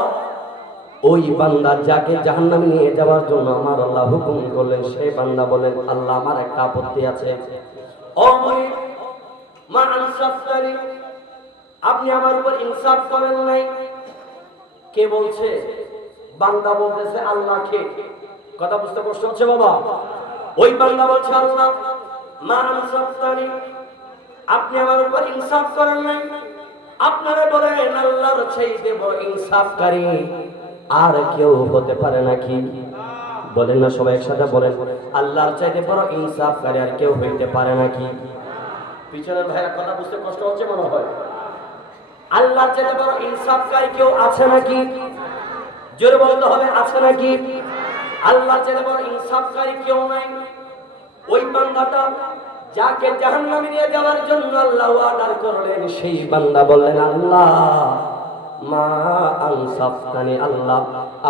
ওই বান্দা যাকে জাহান্নামে নিয়ে যাওয়ার জন্য আমার আল্লাহ হুকুম করলেন, সেই বান্দা বলেন, আল্লাহ আমার একটা আপত্তি আছে। ও মুরিদ, মা আনসাফতানি, আপনি আমার উপর ইনসাফ করেন নাই। কে বলছে? বান্দা বলতেছে আল্লাহকে। কথা বুঝতে কষ্ট হচ্ছে বাবা? ওই বান্দা বলছে আল্লাহ, মা আনসাফতানি, আপনি আমার উপর ইনসাফ করেন নাই। আপনারা বলেন আল্লাহর চাইতে বড় ইনসাফকারী আর কেউ হতে পারে নাকি? বলেন না সবাই একসাথে বলেন, আল্লাহর চাইতে বড় ইনসাফকারী আর কেউ হইতে পারে নাকি? পিছনের ভাইরা কথা বুঝতে কষ্ট হচ্ছে মনে হয়। আল্লাহর চাইতে বড় ইনসাফকারী কেউ আছে নাকি? জোরে বলতে হবে, আছে নাকি? আল্লাহর চাইতে বড় ইনসাফকারী কেউ নাই। ওই বান্দাটা যাকে জাহান্নামে নিয়ে যাওয়ার জন্য আল্লাহ অর্ডার করলেন, সেই বান্দা বললেন, আল্লাহ মা আনসাফতানি, আল্লাহ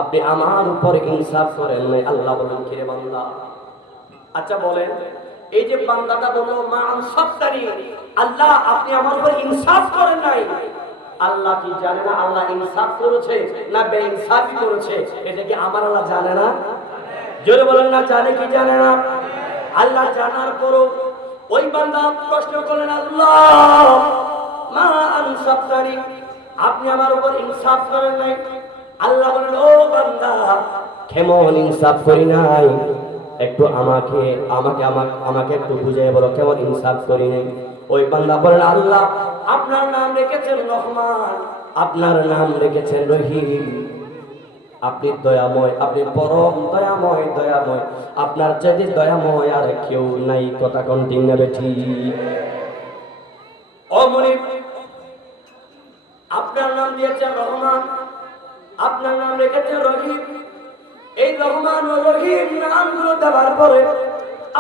আপনি আমার উপর ইনসাফ করেন নাই। আল্লাহ বলেন, কি রে বান্দা? আচ্ছা বলেন, এই যে বান্দাটা বলল মা আনসাফতানি, আল্লাহ আপনি আমার উপর ইনসাফ করেন নাই, আল্লাহ কি জানে না আল্লাহ ইনসাফ করেছে না বেইনসাফি করেছে? এটা কি আমার আল্লাহ জানে না? জোরে বলেন না, জানে কি জানে না? আল্লাহ জানার পরও ওই বান্দা প্রশ্ন করলেন, আল্লাহ মা আনসাফতানি, আপনি আমার উপর ইনসাফ করেন নাই। আল্লাহ বলেন, ও বান্দা কেমন ইনসাফ করি নাই? একটু আমাকে একটু বুঝিয়ে বলো, কেমন ইনসাফ করি নাই? ওই বান্দা বলেন, আল্লাহ আপনার নাম রেখেছেন রহমান, আপনার নাম রেখেছেন রহিম, আপনি দয়াময়, আপনি পরম দয়াময়, দয়াময়, আপনার চাইতে দয়াময় আর কেউ নাই। কথা কন্টিন নেবে ঠিক? ও মুনিব, আপনার নাম দিয়েছেন রহমান, আপনার নাম রেখেছেন রহিম, এই রহমান ও রহিম নামগুলো দেওয়ার পরে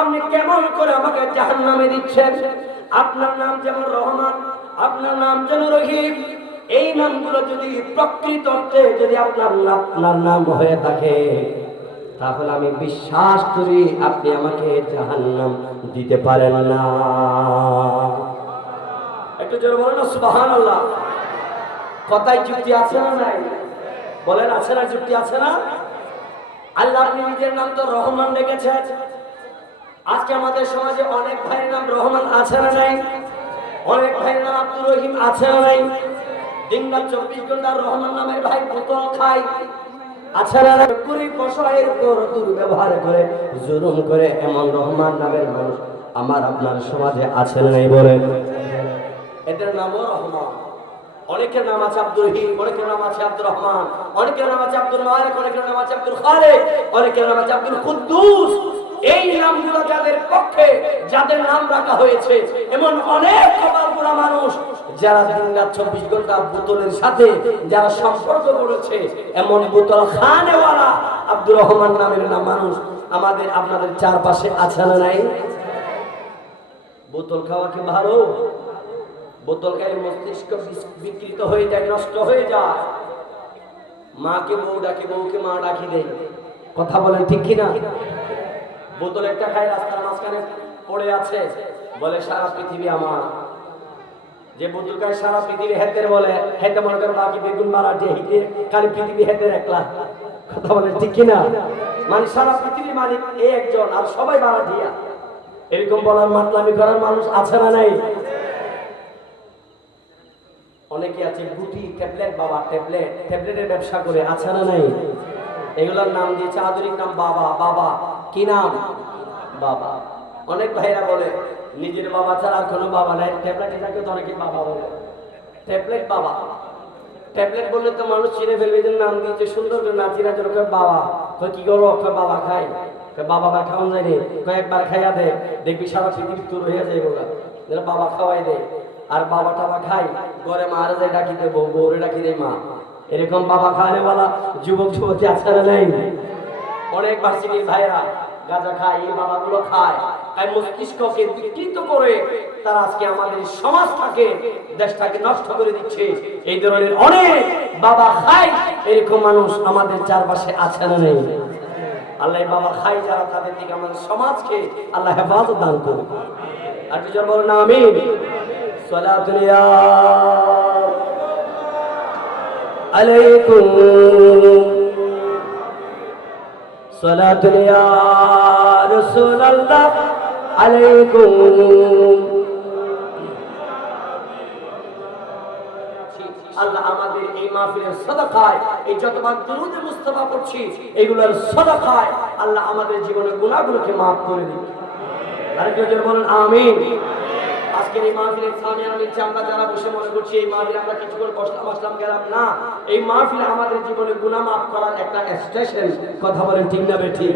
আপনি কেমন করে আমাকে জাহান্নামে দিচ্ছেন? আপনার নাম যেমন রহমান, আপনার নাম যেন রহিম, এই নামগুলো যদি প্রকৃত অর্থে যদি আপনার নাম হয়ে থাকে, তাহলে আমি বিশ্বাস করি আপনি আমাকে জাহান্নাম দিতে পারেন না। একটু জোরে বলেন না সুবহানাল্লাহ। কথায় যুক্তি আছে না নাই? বলেন আছে না? যুক্তি আছে না? আল্লাহ আপনি নিজের নাম তো রহমান রেখেছেন। আজকে আমাদের সমাজে অনেক ভাইয়ের নাম রহমান আছে না নাই? অনেক ভাইয়ের নাম আব্দুর রহিম আছে না নাই? দিনরাত 24 ঘন্টা রহমান নামের ভাই বোতল খায় আছে না নাই? গরিব অসহায়ের উপর দুর্ব্যবহার করে, জুলুম করে এমন রহমান নামের মানুষ আমার আপনার সমাজে আছে না নাই? বলেন এদের নামও রহমান। অনেকের নাম আছে আব্দুর রহিম, অনেকের নাম আছে আব্দুর রহমান, অনেকের নাম আছে আব্দুল মালিক, অনেকের নাম আছে আব্দুল খালেক, অনেকের নাম আছে আব্দুল কুদ্দুস। এই নামগুলো যাদের পক্ষে, যাদের নাম রাখা হয়েছে, এমন অনেক কপালপোড়া মানুষ যারা দিনরাত 24 ঘন্টা বোতলের সাথে যারা সম্পর্ক করেছে, এমন বোতল খানেওয়ালা আব্দুর রহমান নামের নাম মানুষ আমাদের আপনাদের চারপাশে আছে না নাই? বোতল খাওয়া কি ভালো? বোতল খেলে মস্তিষ্ক বিকৃত হয়ে যায়, নষ্ট হয়ে যায়। মাকে বউ ডাকে, বউকে মা ডাকি দেয়। কথা বলেন ঠিক কিনা? বোতল একটা খায়, রাস্তার মাঝখানে পড়ে আছে, বলে সারা পৃথিবী আমার। যে বোতল খায় সারা পৃথিবী হেতের বলে, হেতে মনে করে বাকি বেগুন মারা যে হিতে খালি পৃথিবী হেতের একলা। কথা বলেন ঠিক কিনা? মানে সারা পৃথিবী মালিক এই একজন, আর সবাই মারা দিয়া। এরকম বলার মাতলামি করার মানুষ আছে না নাই? অনেকে আছে গুটি ট্যাবলেট, বাবা ট্যাবলেট, ট্যাবলেটের ব্যবসা করে, আছে না নাই? এগুলোর নাম দিয়েছে আধুনিক নাম বাবা। বাবা কি নাম? বাবা। অনেক ভাইরা বলে নিজের বাবা ছাড়া আর কোনো বাবা নাই, ট্যাবলেট এটাকে তো অনেকে বাবা বলে। ট্যাবলেট বাবা, ট্যাবলেট বললে তো মানুষ চিনে ফেলবে, এদের নাম দিয়েছে সুন্দর করে নাচিরা যেন বাবা। তো কি করো? বাবা খাই, বাবা বা খাওয়ান যায় রে, কয়েকবার খাইয়া দে, দেখবি সারা পৃথিবী তোর হয়ে যায় বলা। বাবা খাওয়াই দে, আর বাবা টাবা খাই, ঘরে মারা যায় ডাকি দেবো, বউরে ডাকি দেয় মা। এরকম বাবা খাওয়ানে বলা যুবক যুবতী আছে না নাই? অনেক ভার্সিটির ভাইরা গাঁজা খায়, এই বাবাগুলো খায়, তাই মস্তিষ্ককে বিকৃত করে তারা আজকে আমাদের সমাজটাকে, দেশটাকে নষ্ট করে দিচ্ছে। এই ধরনের অনেক বাবা খায়, এরকম মানুষ আমাদের চারপাশে আছে না নেই? আল্লাহ বাবা খাই যারা, তাদের থেকে আমাদের সমাজকে আল্লাহ হেফাজত দান করুন। আর কিছু বলেন না আমিন। সালাতুল ইয়া আলাইকুম, সালাতুল ইয়া রাসূলুল্লাহ আলাইকুম। আল্লাহ আমাদের এই মাহফিলের সাদাকায়, এই যতবার দুরূদে মুস্তাফা পড়ছি এগুলোর সাদাকায় আল্লাহ আমাদের জীবনের গুনাহগুলোকে মাফ করে দিন। আরেকজন বলেন আমিন। আজকের এই মাহফিলের সামিয়ানা নিচ্ছে আমরা যারা বসে মনে করছি এই মাহফিলে আমরা কিছু করে বসলাম আসলাম গেলাম না, এই মাহফিলে আমাদের জীবনে গুনাহ মাফ করার একটা স্টেশন। কথা বলেন ঠিক না ঠিক?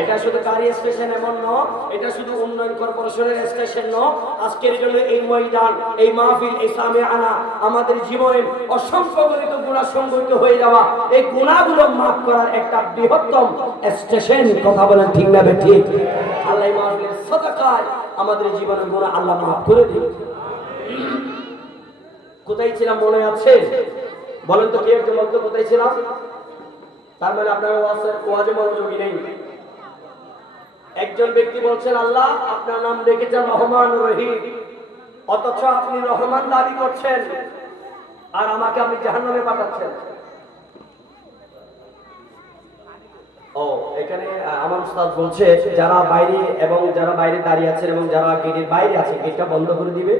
এটা শুধু গাড়ি স্টেশন এমন নয়, এটা শুধু উন্নয়ন কর্পোরেশনের স্টেশন নয়। আজকের জন্য এই ময়দান, এই মাহফিল, এই সামিয়ানা আমাদের জীবনে অসংখ্য গণিত গুনাহ সংগঠিত হয়ে যাওয়া, এই গুনাহগুলো মাফ করার একটা বৃহত্তম স্টেশন। কথা বলেন ঠিক না ঠিক? আল্লাহ এই মাহফিলের সাদাকায় আমাদের জীবনের গুনাহ আল্লাহ মাফ করে দিন। কোথায় ছিলাম মনে আছে? বলেন তো, কে একজন বলতো কোথায় ছিলাম? তার মানে আপনার ওয়াজে মনোযোগী নেই। একজন ব্যক্তি বলছেন আল্লাহ আপনার নাম রেখেছেন রহমান রহিম, অথচ আপনি রহমান দাবি করছেন আর আমাকে আপনি জাহান্নামে পাঠাচ্ছেন। ও এখানে আমার উস্তাদ বলছে যারা বাইরে এবং যারা বাইরে দাঁড়িয়ে আছেন এবং যারা গেটের বাইরে আছে গেটটা বন্ধ করে দিবে,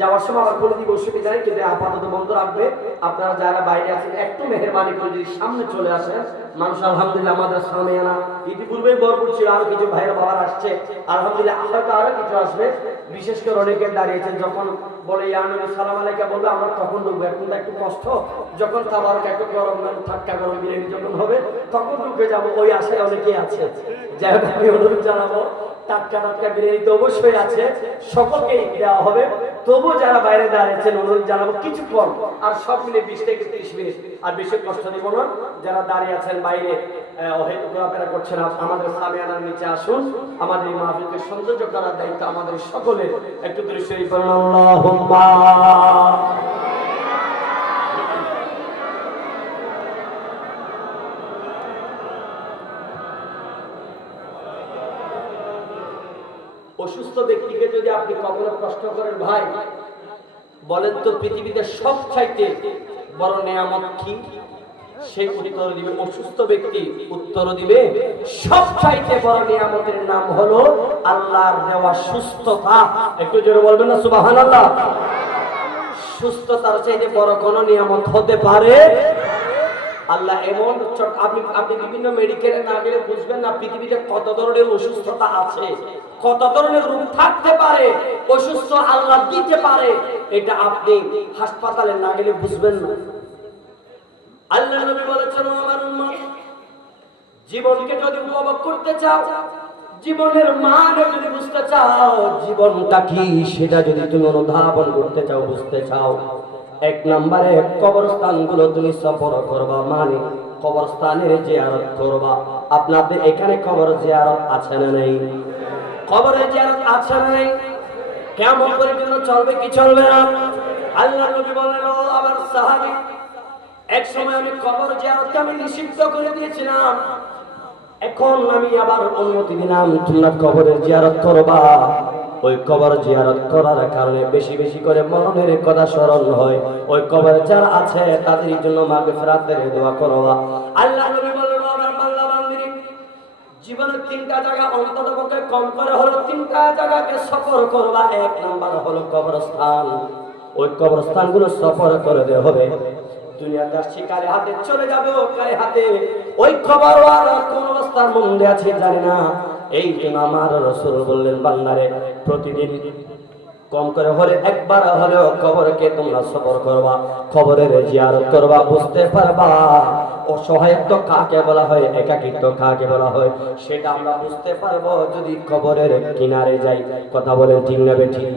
যাওয়ার সময় আবার করে দিবে, অসুবিধা নেই, কিন্তু আপাতত বন্ধ রাখবে। আপনারা যারা বাইরে আছেন একটু মেহেরবানি করে যদি সামনে চলে আসেন। মানুষ আলহামদুলিল্লাহ আমাদের সামিয়ানা ইতিপূর্বেই ভরপুর ছিল, আরো কিছু ভাইয়ের বাবার আসছে, আলহামদুলিল্লাহ হয়তো আরো কিছু আসবে। বিশেষ করে অনেকে দাঁড়িয়েছেন, যখন বলে ইয়া নবী সালাম আলাইকা বলবে আমরা তখন ঢুকবো। এখন তো একটু কষ্ট, যখন খাবার একটু গরম ঠাট্টা গরম বিরিয়ানি যখন হবে তখন ঢুকে যাবো, ওই আশায় অনেকেই আছে। যাই হোক আমি অনুরোধ জানাবো, টাটকা টাটকা বিরিয়ানি তো অবশ্যই আছে, সকলকেই দেওয়া হবে। তবুও যারা বাইরে দাঁড়িয়েছেন অনুরোধ জানাবো কিছুক্ষণ, আর সব মিলে 20 থেকে 30 মিনিট, আর বেশি কষ্ট দিব না। যারা দাঁড়িয়ে আছেন বাইরে হয়তো ঘোরাফেরা করছেন, আমাদের সামিয়ানার নিচে আসুন। আমাদের এই মাহফিলকে সৌন্দর্য করার দায়িত্ব আমাদের সকলের। একটু দৃশ্য আল্লাহুম্মা অসুস্থ ব্যক্তিকে যদি আপনি কখনো প্রশ্ন করেন ভাই বলেন তো পৃথিবীতে সবচাইতে বড় নিয়ামত কি, সেই উত্তর দিবে অসুস্থ ব্যক্তি, উত্তর দিবে সবচাইতে বড় নিয়ামতের নাম হলো আল্লাহর দেওয়া সুস্থতা। একটু জোরে বলবেন না আল্লাহ এমন আপনি আপনি বিভিন্ন মেডিকেলে না গেলে বুঝবেন না পৃথিবীতে কত ধরনের অসুস্থতা আছে, কত ধরনের রোগ থাকতে পারে, অসুস্থ আল্লাহ দিতে পারে, এটা আপনি হাসপাতালে না গেলে বুঝবেন না। আল্লাহ নবী বলেছেন, আমার উম্মত জীবনকে যদি উপভোগ করতে চাও, জীবনের মানে যদি বুঝতে চাও, জীবনটা কি সেটা যদি তুমি অনুধাবন করতে চাও, বুঝতে চাও, এক নম্বরে কবরস্থানগুলো তুমি সফর করবা, মানে কবরস্থানের জিয়ারত করবা। আপনাদের এখানে কবর জিয়ারত আছে না নেই? কবরের জিয়ারত আছে না নেই? কেমন পর্যন্ত চলবে কি চলবে না? আল্লাহ নবী বলেন, ও আমার সাহাবী, এক সময় আমি কবর জিয়ারতকে আমি নিষিদ্ধ করে দিয়েছিলাম, এখন আমি আবার অনুমতি দিলাম তোমরা কবরের জিয়ারত করবা। ওই কবর জিয়ারত করার কারণে বেশি বেশি করে মরণের কথা স্মরণ হয়, ওই কবরে যারা আছে তাদের জন্য মাগফিরাতের দোয়া করবা। আল্লাহ নবী বলেন, আমার বান্দা বান্দিরা, জীবনের তিনটা জায়গা অন্তত পক্ষে কম করে হলো তিনটা জায়গাকে সফর করবা। এক নাম্বার হলো কবরস্থান, ওই কবরস্থানগুলো সফর করে দিতে হবে। দুনিয়াতে আসছি কারে হাতে চলে যাবে, ও কারে হাতে, ওই কবরওয়ালা কোন অবস্থার মধ্যে আছে জানি না। এই জন্য আমার রাসূল বললেন, বান্দারে প্রতিদিন কম করে হলে একবার হলেও কবরকে তোমরা সফর করবা, কবরের জিয়ারত করবা, বুঝতে পারবা অসহায়ত্ব কাকে বলা হয়, একাকিত্ব কাকে বলা হয়, সেটা আমরা বুঝতে পারবো যদি কবরের কিনারে যাই। কথা বলেন ঠিক না বেঠিক?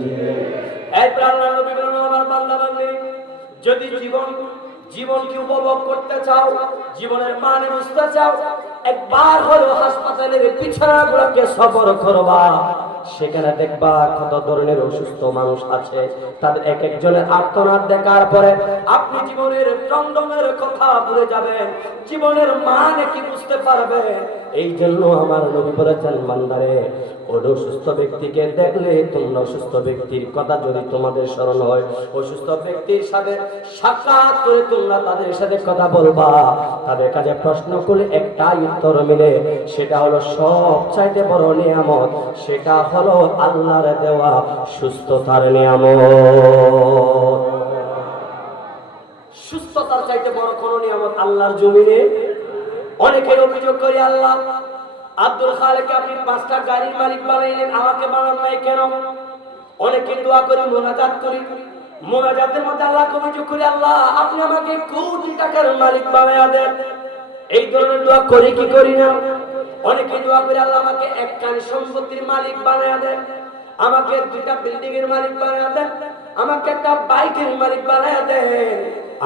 এরপর আল্লাহ নবী বলেন, আমার বান্দা বান্দি, যদি জীবনকে উপভোগ করতে চাও, জীবনের মানে বুঝতে চাও, একবার হলো হাসপাতালের বিছানাগুলোকে সফর করবা। সেখানে দেখবা কত ধরনের অসুস্থ মানুষ আছে, তাদের এক একজনের আর্তনাদ দেখার পরে আপনি জীবনের চন্দনের কথা ভুলে যাবেন, জীবনের মানে কি বুঝতে পারবেন। এই জন্য আমার নবী বলেছেন, বান্দারে অসুস্থ ব্যক্তিকে দেখলে তোমরা অসুস্থ ব্যক্তির কথা যদি তোমাদের স্মরণ হয়, অসুস্থ ব্যক্তির সাথে সাক্ষাৎ করে তোমরা তাদের সাথে কথা বলবা, তাদের কাছে প্রশ্ন করলে একটাই উত্তর মিলে, সেটা হলো সবচাইতে বড় নিয়ামত, সেটা হলো আল্লাহর দেওয়া সুস্থতার নিয়ামত। সুস্থতার চাইতে বড় কোন নিয়ামত আল্লাহর জমিনে? অনেকের অভিযোগ করি, আল্লাহ আব্দুল খালেককে আপনি 5টা গাড়ির মালিক বানাইলেন, আমাকে বানান নাই কেন? অনেকে দোয়া করি, মোনাজাত করি, মোনাজাতের মধ্যে আল্লাহকে অভিযোগ করি, আল্লাহ আপনি আমাকে কোটি টাকার মালিক বানায়া দেন। এই ধরনের দোয়া করি কি করি না? অনেকে দোয়া করে, আল্লাহ আমাকে একখানি সম্পত্তির মালিক বানায়া দেন, আমাকে 2টা বিল্ডিং এর মালিক বানায়া দেন, আমাকে একটা বাইকের মালিক বানায়া দেন,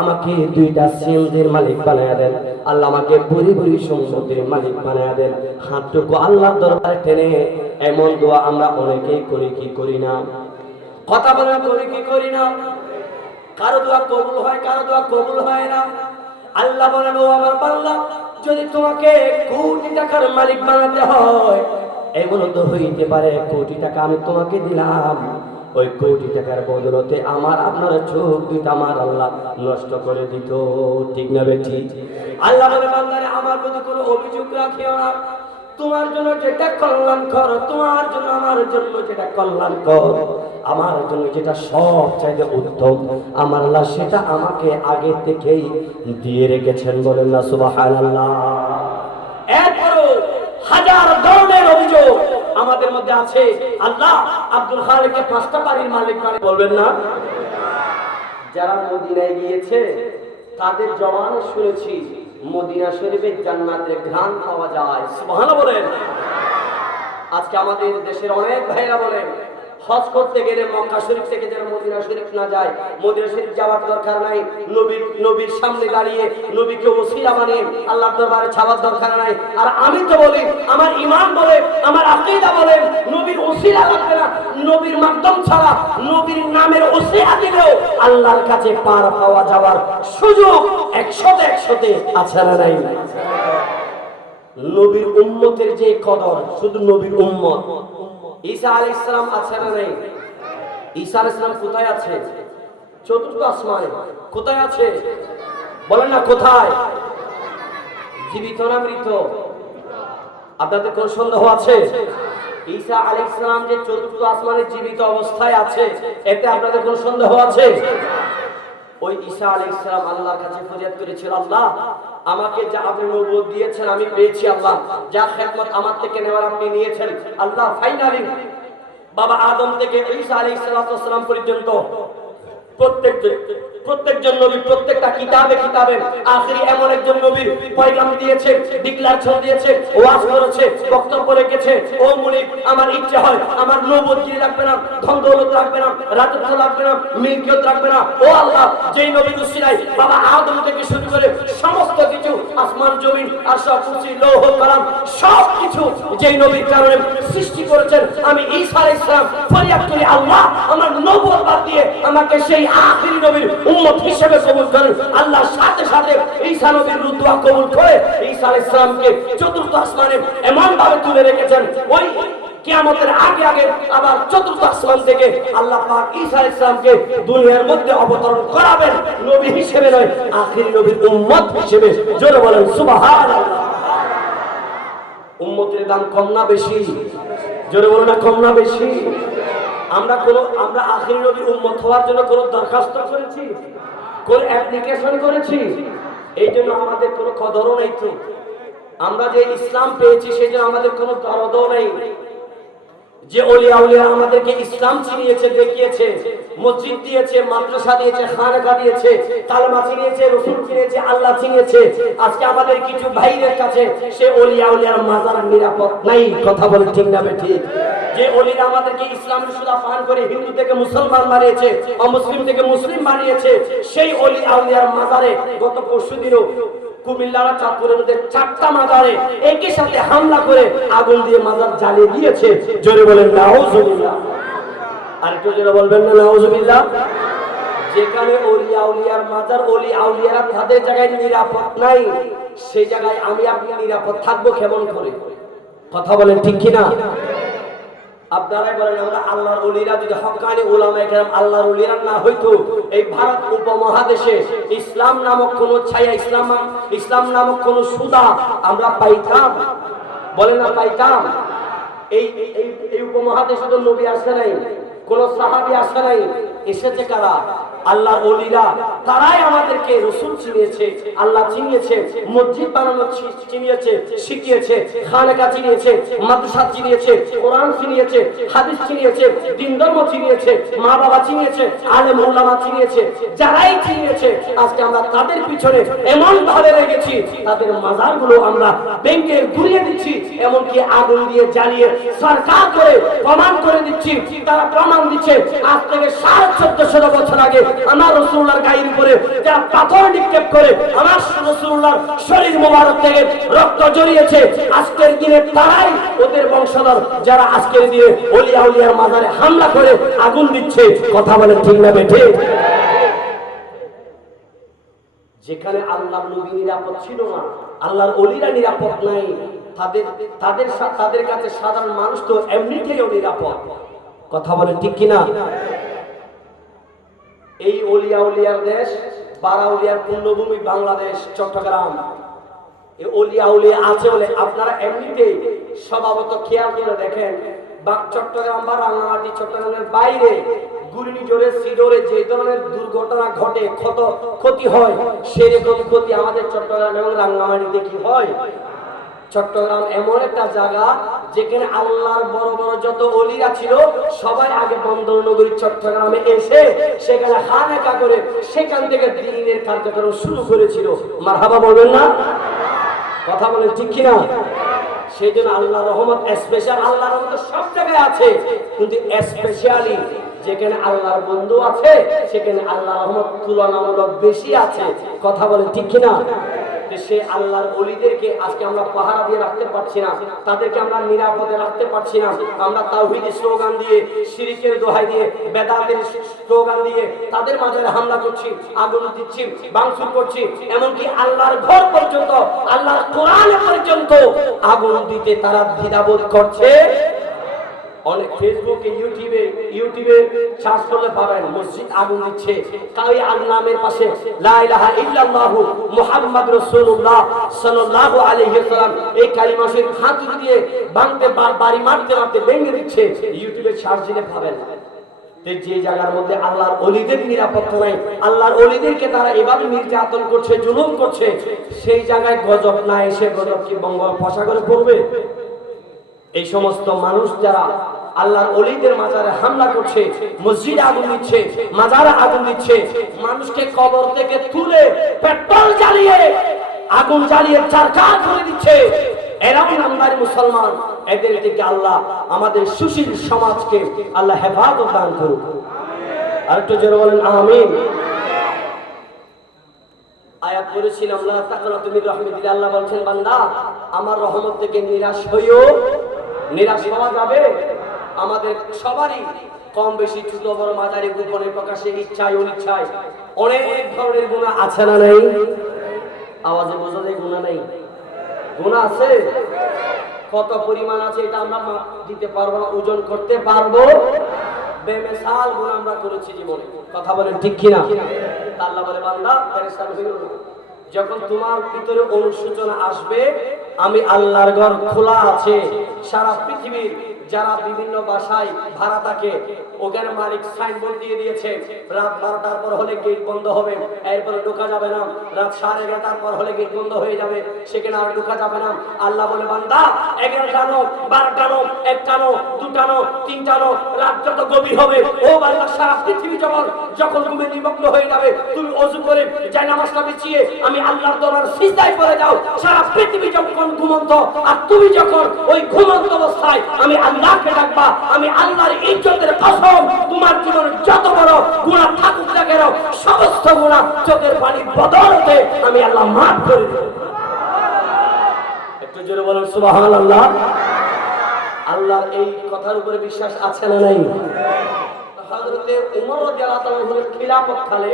আমাকে 2টা সিএনজির মালিক বানায়া দেন, আল্লাহ আমাকে বুড়ি বুড়ি সম্পত্তির মালিক বানায়া দেন। হাতটুকু আল্লাহর দরবারে টেনে এমন দোয়া আমরা অনেকেই করি কি করি না? কথা বলেন, করি কি করি না? কারো দোয়া কবুল হয়, কারো দোয়া কবুল হয় না। আল্লাহ বলেন, ও আমার বান্দা, যদি তোমাকে কোটি টাকার মালিক বানাতে হয়, এমনও তো হইতে পারে কোটি টাকা আমি তোমাকে দিলাম, ওই কোটি টাকার বদলতে আমার আপনার চোখ দুইটা আমার আল্লাহ নষ্ট করে দিত। ঠিক না বেঠিক? আল্লাহ বলে, বান্দারে আমার প্রতি কোনো অভিযোগ রাখিও না, তোমার জন্য যেটা কল্যাণকর, তোমার জন্য আমার জন্য যেটা কল্যাণকর, আমার জন্য যেটা সবচাইতে উত্তম, আমার আল্লাহ সেটা আমাকে আগে থেকেই দিয়ে রেখেছেন। বলেন না সুবহানাল্লাহ? এরপরও হাজার ধরনের অভিযোগ আমাদের মধ্যে আছে, আল্লাহ আব্দুল খালেককে 5টা বাড়ির মালিক বানাই, বলবেন না? যারা মদিনায় গিয়েছে তাদের জবানে শুনেছি মদিনা শরীফের জান্নাতের ঘ্রাণ পাওয়া যায়। সুবহানাল্লাহ বলেন। আজকে আমাদের দেশের অনেক ভাইরা বলেন, হজ করতে গেলে মক্কা শরীফ থেকে যেন মদিনা শরীফ না যায়, মদিনা শরীফ যাওয়ার দরকার নাই, নবীর সামনে দাঁড়িয়ে নবীকে ওসিলা বানিয়ে আল্লাহর দরবারে ছাওয়ার দরকার নাই। আর আমি তো বলি, আমার ঈমান বলে, আমার আকীদা বলে, নবীর ওসিলা লাগবে না, নবীর মাধ্যম ছাড়া নবীর নামের ওসিলা দিলেও আল্লাহর কাছে পার পাওয়া যাওয়ার সুযোগ 100-100 আছে না নাই? নবীর উম্মতের যে কদর, শুধু নবীর উম্মত। ঈসা আলাইহিস সালাম আছে না নাই? ঈসা আলাইহিস সালাম কোথায় আছে? 4র্থ আসমানে। কোথায় আছে? বলেন না কোথায়? জীবিত না মৃত? আপনাদের কোন সন্দেহ আছে? ঈসা আলাইহিস সালাম যে 4র্থ আসমানে জীবিত অবস্থায় আছে, এতে আপনাদের কোন সন্দেহ আছে? ওই ঈসা আলাইহিস সালাম আল্লাহর কাছে ফরিয়াদ করেছিল, আল্লাহ আমাকে যা আপনি নবুয়ত দিয়েছেন আমি পেয়েছি, আল্লাহ যা খেদমত আমার থেকে নেওয়ার আপনি নিয়েছেন, আল্লাহ ফাইনালি বাবা আদম থেকে ঈসা আলাইহিস সালাম পর্যন্ত প্রত্যেকজন নবী প্রত্যেকটা কিতাবে আখেরি এমন একজন নবীর পয়গাম দিয়েছে, ডিক্লারেশন দিয়েছে, ওয়াজ করেছে, বক্তব্য রেখেছে। ও মুনিব, আমার ইচ্ছা হয় আমার নবুয়ত গিয়ে রাখবে না, ধন দৌলত রাখবে না, রাজত্ব রাখবে না, মিলকিয়ত রাখবে না। ও আল্লাহ, যেই নবীর উসিলায় বাবা আদম থেকে শুরু করে সমস্ত কিছু আসমান জমিন আরশ কুরসি লৌহ কলম সব কিছু যেই নবীর কারণে সৃষ্টি করেছেন, আমি ঈসা আলাইহিস সালাম ফরিয়াদ করি, আল্লাহ আমার নবুয়ত বাদ দিয়ে আমাকে সেই আখেরি নবীর উম্মত হিসেবে কবুল করেন। আল্লাহ সাথে সাথে ঈসা নবীর রুদওয়া কবুল করে ঈসা আলাইহিস সালামকে চতুর্থ আসমানে এমন ভাবে তুলে রেখেছেন, ওই কিয়ামতের আগে আগে আবার চতুর্থ আসমান থেকে আল্লাহ পাক ঈসা আলাইহিস সালামকে দুনিয়ার মধ্যে অবতরণ করাবেন, নবী হিসেবে নয়, আখেরি নবীর উম্মত হিসেবে। জোরে বলেন সুবহানাল্লাহ। উম্মতের দাম কম না বেশি? জোরে বলেন না কম না বেশি? আমরা আখেরি নবীর উম্মত হওয়ার জন্য কোনো দরখাস্ত করেছি, কোন অ্যাপ্লিকেশন করেছি? এই জন্য আমাদের কোনো কদরও নেই। তো আমরা যে ইসলাম পেয়েছি সেই জন্য আমাদের কোনো দরদও নেই। যে ওলিয়া উলিয়া আমাদেরকে ইসলাম চিনিয়েছে, দেখিয়েছে, মসজিদ দিয়েছে, মাদ্রাসা দিয়েছে, খানকা দিয়েছে, কালেমা চিনিয়েছে, রাসূল চিনিয়েছে, আল্লাহ চিনিয়েছে, আজকে আমাদের কিছু ভাইদের কাছে সে ওলিয়া উলিয়ার মাজার নিরাপদ নাই। কথা বলে ঠিক না ঠিক? যে ওলিরা আমাদেরকে ইসলামের সুদা পান করে হিন্দু থেকে মুসলমান বানিয়েছে, অমুসলিম থেকে মুসলিম বানিয়েছে, সেই ওলিয়া উলিয়ার মাজারে গত পরশুদিনও কুমিল্লার চাঁদপুরের মধ্যে 4টা মাজারে একই সাথে হামলা করে আগুন দিয়ে মাজার জ্বালিয়ে দিয়েছে। জোরে বলেন নাউজুবিল্লাহ। আর একটু জোরে বলবেন না নাউজুবিল্লাহ। যেখানে ওলিয়া উলিয়ার মাজার, ওলি আউলিয়ারা তাদের জায়গায় নিরাপদ নাই, সেই জায়গায় আমি আপনি নিরাপদ থাকবো কেমন করে? কথা বলেন ঠিক কিনা? আপনারাই বলেন, আমরা আল্লাহর ওলিরা যদি হক্কানি উলামায়ে কেরাম আল্লাহর ওলিরা না হইতো, এই ভারত উপমহাদেশে ইসলাম নামক কোন ছায়া, ইসলাম নামক কোন সুদা আমরা পাইতাম? বলেন না পাইতাম? এই উপমহাদেশে তো নবী আসে নাই, কোন সাহাবী আসে নাই, এসেছে কারা? আল্লাহর ওলিরা। তারাই আমাদেরকে রাসূল চিনিয়েছে, আল্লাহ চিনিয়েছে, মসজিদ বানানো চিনিয়েছে, শিখিয়েছে, খানকা চিনিয়েছে, মাদ্রাসা চিনিয়েছে, কোরআন চিনিয়েছে, হাদিস চিনিয়েছে, দ্বীন ধর্ম চিনিয়েছে, মা বাবা চিনিয়েছে, আলেম উলামা চিনিয়েছে। যারাই চিনিয়েছে আজকে আমরা তাদের পিছনে এমন ভাবে লেগেছি, তাদের মাজারগুলো আমরা ভেঙে ঘুরিয়ে দিচ্ছি, এমনকি আগুন দিয়ে জ্বালিয়ে সরকার করে প্রমাণ করে দিচ্ছি। তারা প্রমাণ দিচ্ছে আজ থেকে 1450 বছর আগে আমার রাসূলুল্লাহর গায়ের উপরে যারা পাথর নিক্ষেপ করে আমার রাসূলুল্লাহর শরীর মোবারক থেকে রক্ত জড়িয়েছে, আজকের দিনে তারাই ওদের বংশধর যারা আজকের দিনে ওলিয়া উলিয়ার মাজারে হামলা করে আগুন দিচ্ছে। কথা বলেন ঠিক না বেঠিক? যেখানে আল্লাহর নবী নিরাপদ ছিল না, আল্লাহর ওলিরা নিরাপদ নাই, তাদের কাছে সাধারণ মানুষ তো এমনিতেই নিরাপদ। কথা বলেন ঠিক কিনা? এই ওলিয়া উলিয়ার দেশ, বারাউলিয়ার পূর্ণভূমি বাংলাদেশ, চট্টগ্রাম। এই ওলিয়া উলিয়া আছে বলে আপনারা এমনিতেই স্বভাবত খেয়াল করে দেখেন, চট্টগ্রাম বা রাঙামাটি, চট্টগ্রামের বাইরে ঘূর্ণিঝড়ে সিডরে যে ধরনের দুর্ঘটনা ঘটে, ক্ষতি হয়, সেরকম ক্ষতি আমাদের চট্টগ্রাম এবং রাঙামাটিতে কি হয়? চট্টগ্রাম এমন একটা জায়গা যেখানে আল্লাহর বড় বড় যত ওলিরা ছিল সবাই আগে বন্দর নগরী চট্টগ্রামে এসে সেখানে খানেকা করে সেখান থেকে দ্বীনের কার্যক্রম শুরু করেছিল। মারহাবা বলবেন না? কথা বলেন ঠিক কিনা? সেই জন্য আল্লাহর রহমত স্পেশাল, আল্লাহর রহমত সব জায়গায় আছে, কিন্তু স্পেশালি যেখানে আল্লাহর বন্ধু আছে সেখানে আল্লাহর রহমত তুলনামূলক বেশি আছে। কথা বলেন ঠিক কিনা? সে আল্লাহর ওলিদেরকে আজকে আমরা পাহারা দিয়ে রাখতে পারছি না, তাদেরকে আমরা নিরাপদে রাখতে পারছি না। আমরা তাওহীদের স্লোগান দিয়ে, শিরকের দোহাই দিয়ে, বেদাতের স্লোগান দিয়ে তাদের মাঝে হামলা করছি, আগুন দিচ্ছি, ভাঙচুর করছি, এমনকি আল্লাহর ঘর পর্যন্ত, আল্লাহর কোরআন পর্যন্ত আগুন দিতে তারা দ্বিধাবোধ করছে। অনেক ফেসবুকে ইউটিউবে সার্চ করলে পাবেন মসজিদ আগুন দিচ্ছে, কাই নামের পাশে লা ইলাহা ইল্লাল্লাহু মুহাম্মাদুর রাসূলুল্লাহ সাল্লাল্লাহু আলাইহি ওয়াসাল্লাম এই কালিমা শরীফ হাতুড়ি দিয়ে ভাঙতে বাড়ি মারতে ভেঙে দিচ্ছে। ইউটিউবে সার্চ দিলে পাবেন। যে জায়গার মধ্যে আল্লাহর ওলিদের নিরাপত্তা নাই, আল্লাহর ওলিদেরকে তারা এভাবে নির্যাতন করছে, জুলুম করছে, সেই জায়গায় গজব না এসে গজব কি বঙ্গোপসাগরে পড়বে? এই সমস্ত মানুষ যারা আল্লাহর ওলিদের মাজারে হামলা করছে, মসজিদে আগুন দিচ্ছে, মাজারে আগুন দিচ্ছে, মানুষকে কবর থেকে তুলে পেট্রোল জ্বালিয়ে আগুন জ্বালিয়ে চারকার করে দিচ্ছে, এরাও নামদারি মুসলমান। এদের থেকে আল্লাহ আমাদের সুশীল সমাজকে আল্লাহ হেফাজত দান করুক। আর একটু জোরে বলেন আমিন। আয়াত করেছিলাম লা তাকনাতু মির রাহমাতিল্লাহ, আল্লাহ বলছেন বান্দা আমার রহমত থেকে নিরাশ হইও। নিরাশ হওয়া যাবে? আমাদের সবারই কম বেশি ছোট বড় মাঝারি গোপনে প্রকাশে ইচ্ছায় অনিচ্ছায় অনেক ধরনের গুনাহ আছে না নাই? আওয়াজে বোঝা যায় গুনাহ নাই? গুনাহ আছে। কত পরিমাণ আছে এটা আমরা মাপ দিতে পারবো না, ওজন করতে পারবো? বেমিসাল গুনাহ আমরা করেছি জীবনে। কথা বলেন ঠিক কিনা? আল্লাহ বলে বান্দা পেরেশান হইও না, যখন তোমার ভিতরে অনুশোচনা আসবে, আমি আল্লাহর ঘর খোলা আছে। সারা পৃথিবীর যারা বিভিন্ন বাসায় ভাড়া থাকে, ওখানে মালিক সাইনবোর্ড দিয়ে দিয়েছে রাত 12টার পর হলে গেট বন্ধ হবে, এরপরে ঢোকা যাবে না। রাত 11:30টার পর হলে গেট বন্ধ হয়ে যাবে, সেখানে আর ঢোকা যাবে না। আল্লাহ বলে বান্দা 11টানো 12টানো 1টানো 2টানো 3টানো রাত যত গভীর হবে, ও বান্দা সারা পৃথিবী যখন তুমি নিমগ্ন হয়ে যাবে, তুমি ওযু করে যায় নামাজটা বিছিয়ে আমি আল্লাহর দরবারে সিজদায় পড়ে যাও। সারা পৃথিবী যখন ঘুমন্ত, আর তুমি যখন ওই ঘুমন্ত অবস্থায় আমি আল্লাহকে ডাকবা, আমি আল্লাহর ইজ্জতের কসম, তোমার জীবনে যত বড় গুনাহ থাকুক না কেন, সমস্ত গুনাহ চোখের পানি বদলতে আমি আল্লাহ মাফ করে দেব। একটু জোরে বলুন সুবহানাল্লাহ। আল্লাহর এই কথার উপরে বিশ্বাস আছে না নাই? হযরতে ওমর রাদিয়াল্লাহু তাআলার খিলাফত কালে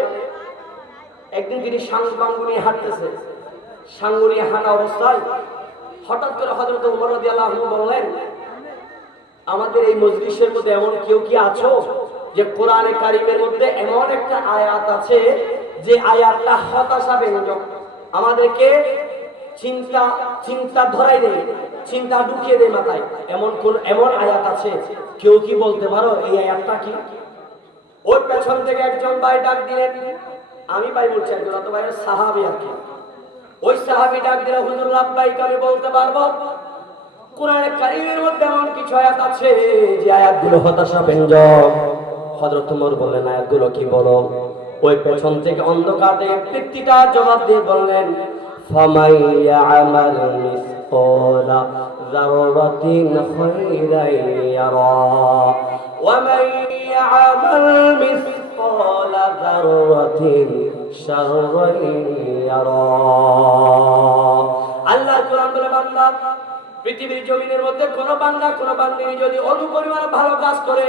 একদিন তিনি সাংবাঙ্গুনি হাঁটতেছে, সাঙ্গুনি হাঁটা অবস্থায় হঠাৎ করে হযরত ওমর রাদিয়াল্লাহু আনহু বললেন, আমাদের এই মজলিসের মধ্যে এমন কেউ কি আছো যে কোরআনে কারীমের মধ্যে এমন একটা আয়াত আছে যে আয়াতটা হতাশা ব্যঞ্জক, আমাদেরকে চিন্তা ধরাই দেয়, চিন্তা ঢুকিয়ে দেয় মাথায়, এমন আয়াত আছে? কেউ কি বলতে পারো এই আয়াতটা কি? ওই পেছন থেকে একজন ভাই ডাক দিলেন, আমি ভাই বলছি, একজন তো ভাইয়ের সাহাবী আর কি। ওই সাহাবী ডাক দিলেন, হুজুর লাব্বাইক, আমি বলতে পারবো কোরআনে কারীমের মধ্যে এমন কিছু আয়াত আছে যে আয়াতগুলো হতাশা ব্যঞ্জক। হযরত ওমর বললেন, আয়াতগুলো কি বলো? ওই পেছন থেকে অন্ধকার থেকে ব্যক্তিটা জবাব দিয়ে বললেন, ফামান ইয়ামাল মিসকালা যাররাতিন খায়রান ইয়ারা ওয়া মান ইয়ামাল মিসকালা যাররাতিন শাররান ইয়ারা। আল্লাহর কোরআন বলে বান্দা, পৃথিবীর জমিনের মধ্যে কোন বান্দা কোন বান্দিনী যদি অনুপরিমাণ ভালো কাজ করে,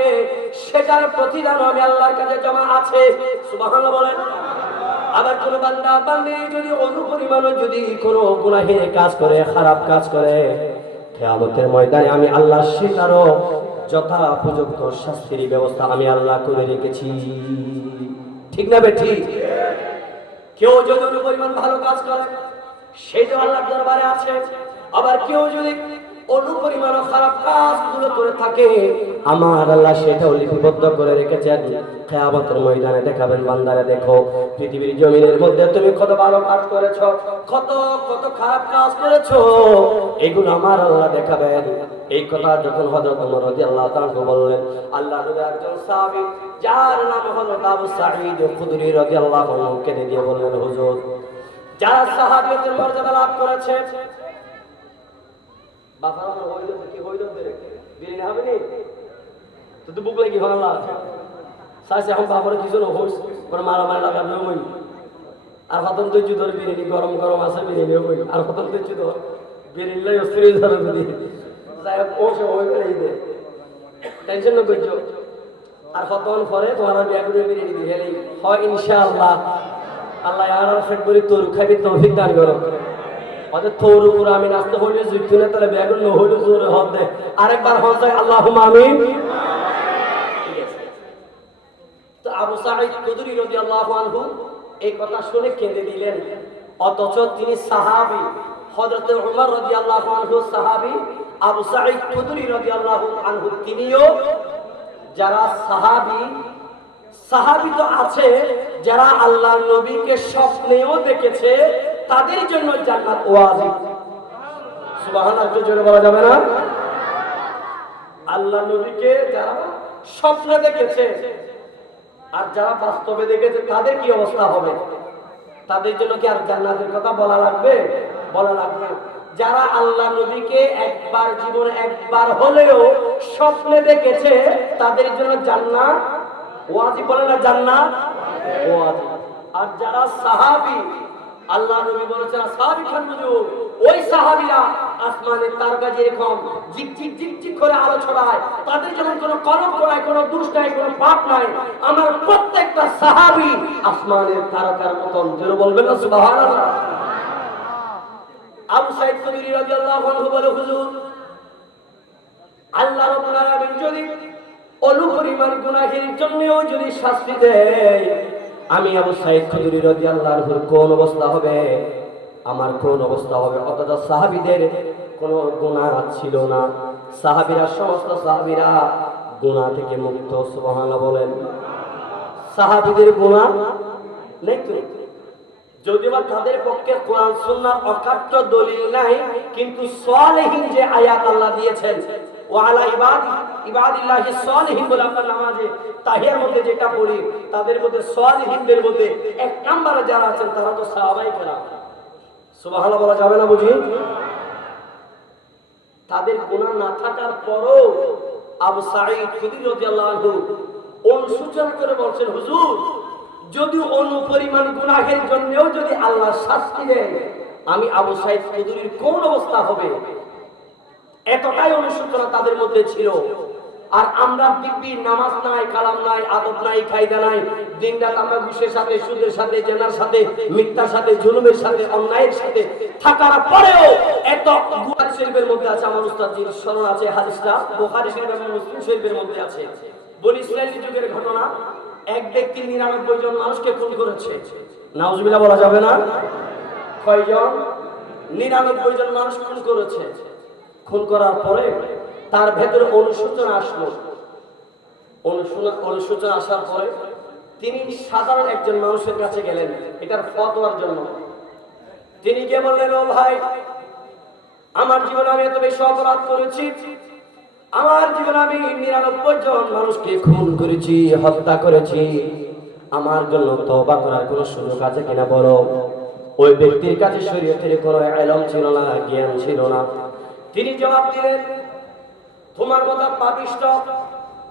সেটার প্রতিদান আমি আল্লাহর কাছে জমা আছে। সুবহানাল্লাহ বলেন। আবার কোন বান্দা বান্দিনী যদি অনুপরিমাণ যদি কোনো গুনাহের কাজ করে, খারাপ কাজ করে, কিয়ামতের ময়দানে আমি আল্লাহ সেটারও যথাপযুক্ত শাস্তির ব্যবস্থা আমি আল্লাহ করে রেখেছি। ঠিক না বেঠি? কেউ যদি অনুপরিমাণ ভালো কাজ করে, সেটা আল্লাহর দরবারে আছে। আবার কেউ যদি অনুপরিমাণ খারাপ কাজগুলো করে থাকে, আমার আল্লাহ সেটাও লিপিবদ্ধ করে রেখেছেন। কিয়ামতের ময়দানে দেখাবেন, বান্দারে দেখো পৃথিবীর জমিনের মধ্যে তুমি কত ভালো কাজ করেছো, কত কত খারাপ কাজ করেছো, এগুলো আমার আল্লাহ দেখাবেন। এই কথা যখন হযরত ওমর রাদিয়াল্লাহু তাআলা বললেন, আল্লাহর নবী একজন সাহাবী যার নাম হলো আবু সাঈদ খুদরি রাদিয়াল্লাহু আনহু কেঁদে দিয়ে বললেন, হুজুর, যারা সাহাবিয়তের মর্যাদা লাভ করেছে, বাফারা হইল কি হইল দেরে বিরিনা হবে নি তো বুক লাগি ভালো আছে সাইছে এখন বাফারা কিছু না হইস পরে মারামারি লাগাবে হই, আর হতন তো ধরে বিরিনি গরম গরম আছে বিরিনি হই, আর হতন তো ধর বিরিনি অস্থির ধরে দি যাই ওসে হই এই দে টেনশন না করছো। আর হতন পরে তোমার বিয়া করে বিরিনি দি হেলি হয় ইনশাআল্লাহ। আল্লাহ আর ফেব্রুয়ারি তোর খাবি তৌফিক দান করো। ওদের তোর উপর আমি নাচতে হইলে জুইতুনে তাহলে ব্যাগুন ন হইলে জোরে হদ দে, আরেকবার হদ যায় আল্লাহুম্মা আমিন। তো আবু সাঈদ খুদরি রাদিয়াল্লাহু আনহু এই কথা শুনে কেঁদে দিলেন, অথচ তিনি সাহাবী। হযরত ওমর রাদিয়াল্লাহু আনহু সাহাবী, আবু সাঈদ খুদরি রাদিয়াল্লাহু আনহু তিনিও যারা সাহাবী সাহাবী তো আছে যারা আল্লাহর নবীকে স্বপ্নেও দেখেছে, তাদের জন্য জান্নাত ওয়াজিব। সুবহানাল্লাহ, একটু জোরে বলা যাবে না? আল্লাহ নবীকে যারা স্বপ্নে দেখেছে আর যারা বাস্তবে দেখেছে তাদের কি অবস্থা হবে? তাদের জন্য কি আর জান্নাতের কথা বলা লাগবে? বলা লাগবে। যারা আল্লাহ নবীকে একবার জীবনে একবার হলেও স্বপ্নে দেখেছে তাদের জন্য জান্নাত ওয়াজিব। বলে না জান্নাত ওয়াজিব। আর যারা সাহাবী, আল্লাহ নবী বলেছেন সাহাবী খান হুজুর, ওই সাহাবীরা আসমানের তারকা যেরকম ঝিকঝিক ঝিকঝিক করে আলো ছড়ায়, তাদের যেমন কোনো কলঙ্ক নাই, কোনো দোষ নাই, কোনো পাপ নাই, আমার প্রত্যেকটা সাহাবী আসমানের তারকার মতন। যেন বলবেন না সুবহানাল্লাহ। আবু সাঈদ খুদরি রাদিয়াল্লাহু আনহু বলে, হুজুর আল্লাহ রাব্বুল আলামিন যদি অনুপরিমাণ গুনাহের জন্যও যদি শাস্তি দেয়, আমি আবু সাঈদ খুদরি রাদিয়াল্লাহু আনহুর কোন অবস্থা হবে? আমার কোন অবস্থা হবে? অথচ সাহাবীদের কোনো গুনাহ ছিল না, সাহাবীরা সমস্ত সাহাবীরা গুনাহ থেকে মুক্ত। সুবহানাল্লাহ বলেন। সাহাবীদের গুনাহ নেই তো, যদিও তাদের পক্ষে কোরআন সুন্নাহর অকাট্য দলিল নাই, কিন্তু সালেহীন যে আয়াত আল্লাহ দিয়েছেন, ওয়া আলা ইবাদিল্লাহি সালিহিন বলে আমরা নামাজে তাহিয়ার মধ্যে যেটা পড়ি, তাদের মধ্যে সালিহিনদের মধ্যে এক নম্বরে যারা আছেন তারা তো সাহাবায়ে কেরাম। সুবহানাল্লাহ বলা যাবে না বুঝি? তাদের গুনাহ না থাকার পরও আবু সাঈদ খুদরি রাদিয়াল্লাহু আনহু অনুসূচনা করে বলছেন, হুজুর যদি অনুপরিমাণ গুনাহের জন্যও যদি আল্লাহ শাস্তি দেয়, আমি আবু সাঈদ খুদরির কোন অবস্থা হবে? এতটাই অনুসূচনা তাদের মধ্যে ছিল। আর আমরা দিব্যি নামাজ নাই, কালাম নাই, আদব নাই, কায়দা নাই, দিনরাত আমরা ঘুষের সাথে, সুদের সাথে, জেনার সাথে, মিথ্যার সাথে, জুলুমের সাথে, অন্যায়ের সাথে থাকার পরেও এত বুখারী শরীফের মধ্যে আছে, আমার উস্তাদজির স্মরণ আছে হাদিসটা, বুখারী শরীফ এবং মুসলিম শরীফের মধ্যে আছে। বনি ইসরাঈল যুগের ঘটনা, এক ব্যক্তি 99 জন মানুষকে খুন করেছে। নাউজুবিল্লাহ বলা যাবে না? কয়জন? 99 জন মানুষ খুন করেছে। খুন করার পরে তার ভেতরে অনুশোচনা আসলো। অনুশোচনা আসার পরে তিনি সাধারণ একজন মানুষের কাছে গেলেন এটার ফতোয়ার জন্য। তিনি গিয়ে বললেন, ও ভাই, আমার জীবনে আমি এত বেশি অপরাধ করেছি, আমার জীবনে আমি 99 জন মানুষকে খুন করেছি, হত্যা করেছি, আমার জন্য তওবা করার কোনো সুযোগ আছে কিনা বলো। ওই ব্যক্তির কাছে শরীয়তের কোনো ইলম ছিল না, জ্ঞান ছিল না। তিনি জবাব দিলেন, তোমার মতো পাপিষ্ঠ,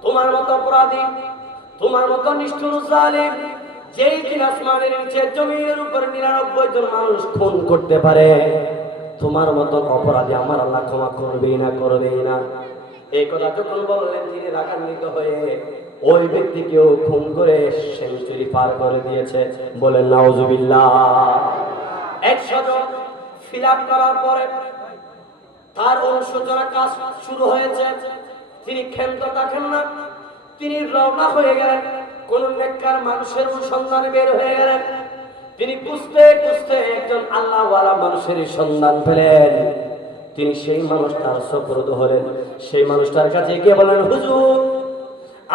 তোমার মতো অপরাধী, তোমার মতো নিষ্ঠুর জালিম যেই কিনা আসমানের নিচে জমির উপর 99 জন মানুষ খুন করতে পারে, তোমার মতো অপরাধী আমার আল্লাহ ক্ষমা করবেই না, করবেই না। এই কথা যখন বললেন, তিনি রাগান্বিত হয়ে ওই ব্যক্তিকেও খুন করে সেঞ্চুরি পার করে দিয়েছে। বলেন নাউজুবিল্লাহ। 100 জন ফিলাপ করার পরে তার অনুশোচনা কাজ শুরু হয়েছে। তিনি ক্ষান্ত থাকেন না, তিনি রওনা হয়ে গেলেন, কোন নেককার মানুষের সন্ধানে বের হয়ে গেলেন। তিনি খুঁজতে খুঁজতে একজন আল্লাহওয়ালা মানুষের সন্ধান পেলেন। তিনি সেই মানুষটার সুপুর্দ হলেন। সেই মানুষটার কাছে গিয়ে বলেন, হুজুর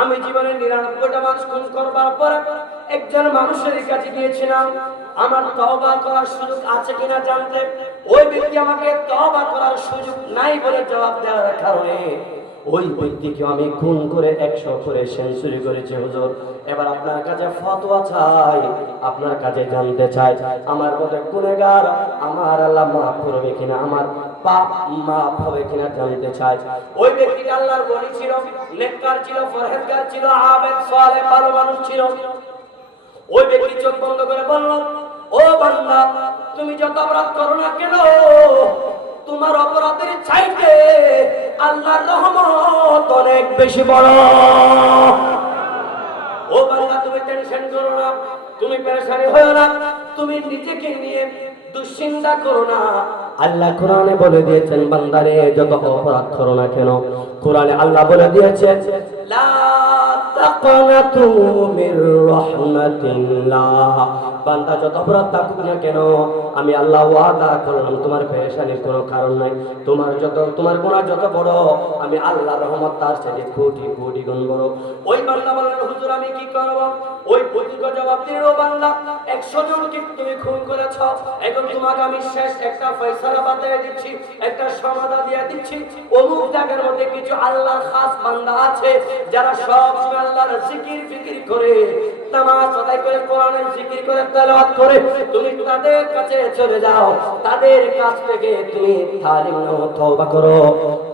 আমি জীবনে 99টা মানুষ খুন করবার পরে একজন মানুষের কাছে গিয়েছিলাম, আমার তওবা করার সুযোগ আছে কিনা জানতে। ওই ব্যক্তি আমাকে তওবা করার সুযোগ নাই বলে জবাব দেওয়ার কারণে ওই ব্যক্তিকে আমি খুন করে 100 করে সেঞ্চুরি করেছি। হুজুর এবার আপনার কাছে ফতোয়া চাই, আপনার কাছে জানতে চাই, আমার মতো গুনাহগার আমার আল্লাহ মাফ করবে কিনা, আমার পাপ মাফ হবে কিনা জানতে চাই। ওই ব্যক্তিটা আল্লাহর ওলি ছিল, নেককার ছিল, পরহেজগার ছিল, আবেদ সালেহ ভালো মানুষ ছিল। ওই ব্যক্তি চোখ বন্ধ করে বলল, ও বান্দা, তুমি যত অপরাধ করো না কেন, তোমার অপরাধের চাইতে আল্লাহর রহমত অনেক বেশি বড়। ও বান্দা, তুমি টেনশন করো না, তুমি পেরেশানি হয়ো না, তুমি নিজেকে নিয়ে দুশ্চিন্তা করো না। আল্লাহ কোরআনে বলে দিয়েছেন, বান্দারে যত অপরাধ করো না কেন, কোরআনে আল্লাহ বলে দিয়েছেন, লা তাকনাতু মির রাহমাতিল্লাহ। বান্দা যত অপরাধ থাকুক না কেন, আমি আল্লাহ ওয়াদা করলাম তোমার পেরেশানির কোনো কারণ নাই। তোমার গুনাহ যত বড়, আমি আল্লাহর রহমত তার চাইতে কোটি কোটি গুণ বড়। ওই বান্দা বললেন, হুজুর আমি কি করব? ওই প্রতিজ্ঞা জবাব দিল, বান্দা 100 জনকে তুমি খুন করেছ, এখন তোমাকে আমি শেষ একটা ফয়সালা বাতিয়ে দিচ্ছি, একটা সমাধান দিয়ে দিচ্ছি। অমুক জায়গার মধ্যে কিছু আল্লাহর খাস বান্দা আছে যারা সব সময় আল্লাহর জিকির ফিকির করে, নামাজ আদায় করে, কোরআনের জিকির করে, তেলাওয়াত করে। তুমি তাদের কাছে চলে যাও, তাদের কাছ থেকে তুমি তালিম নাও, তওবা করো।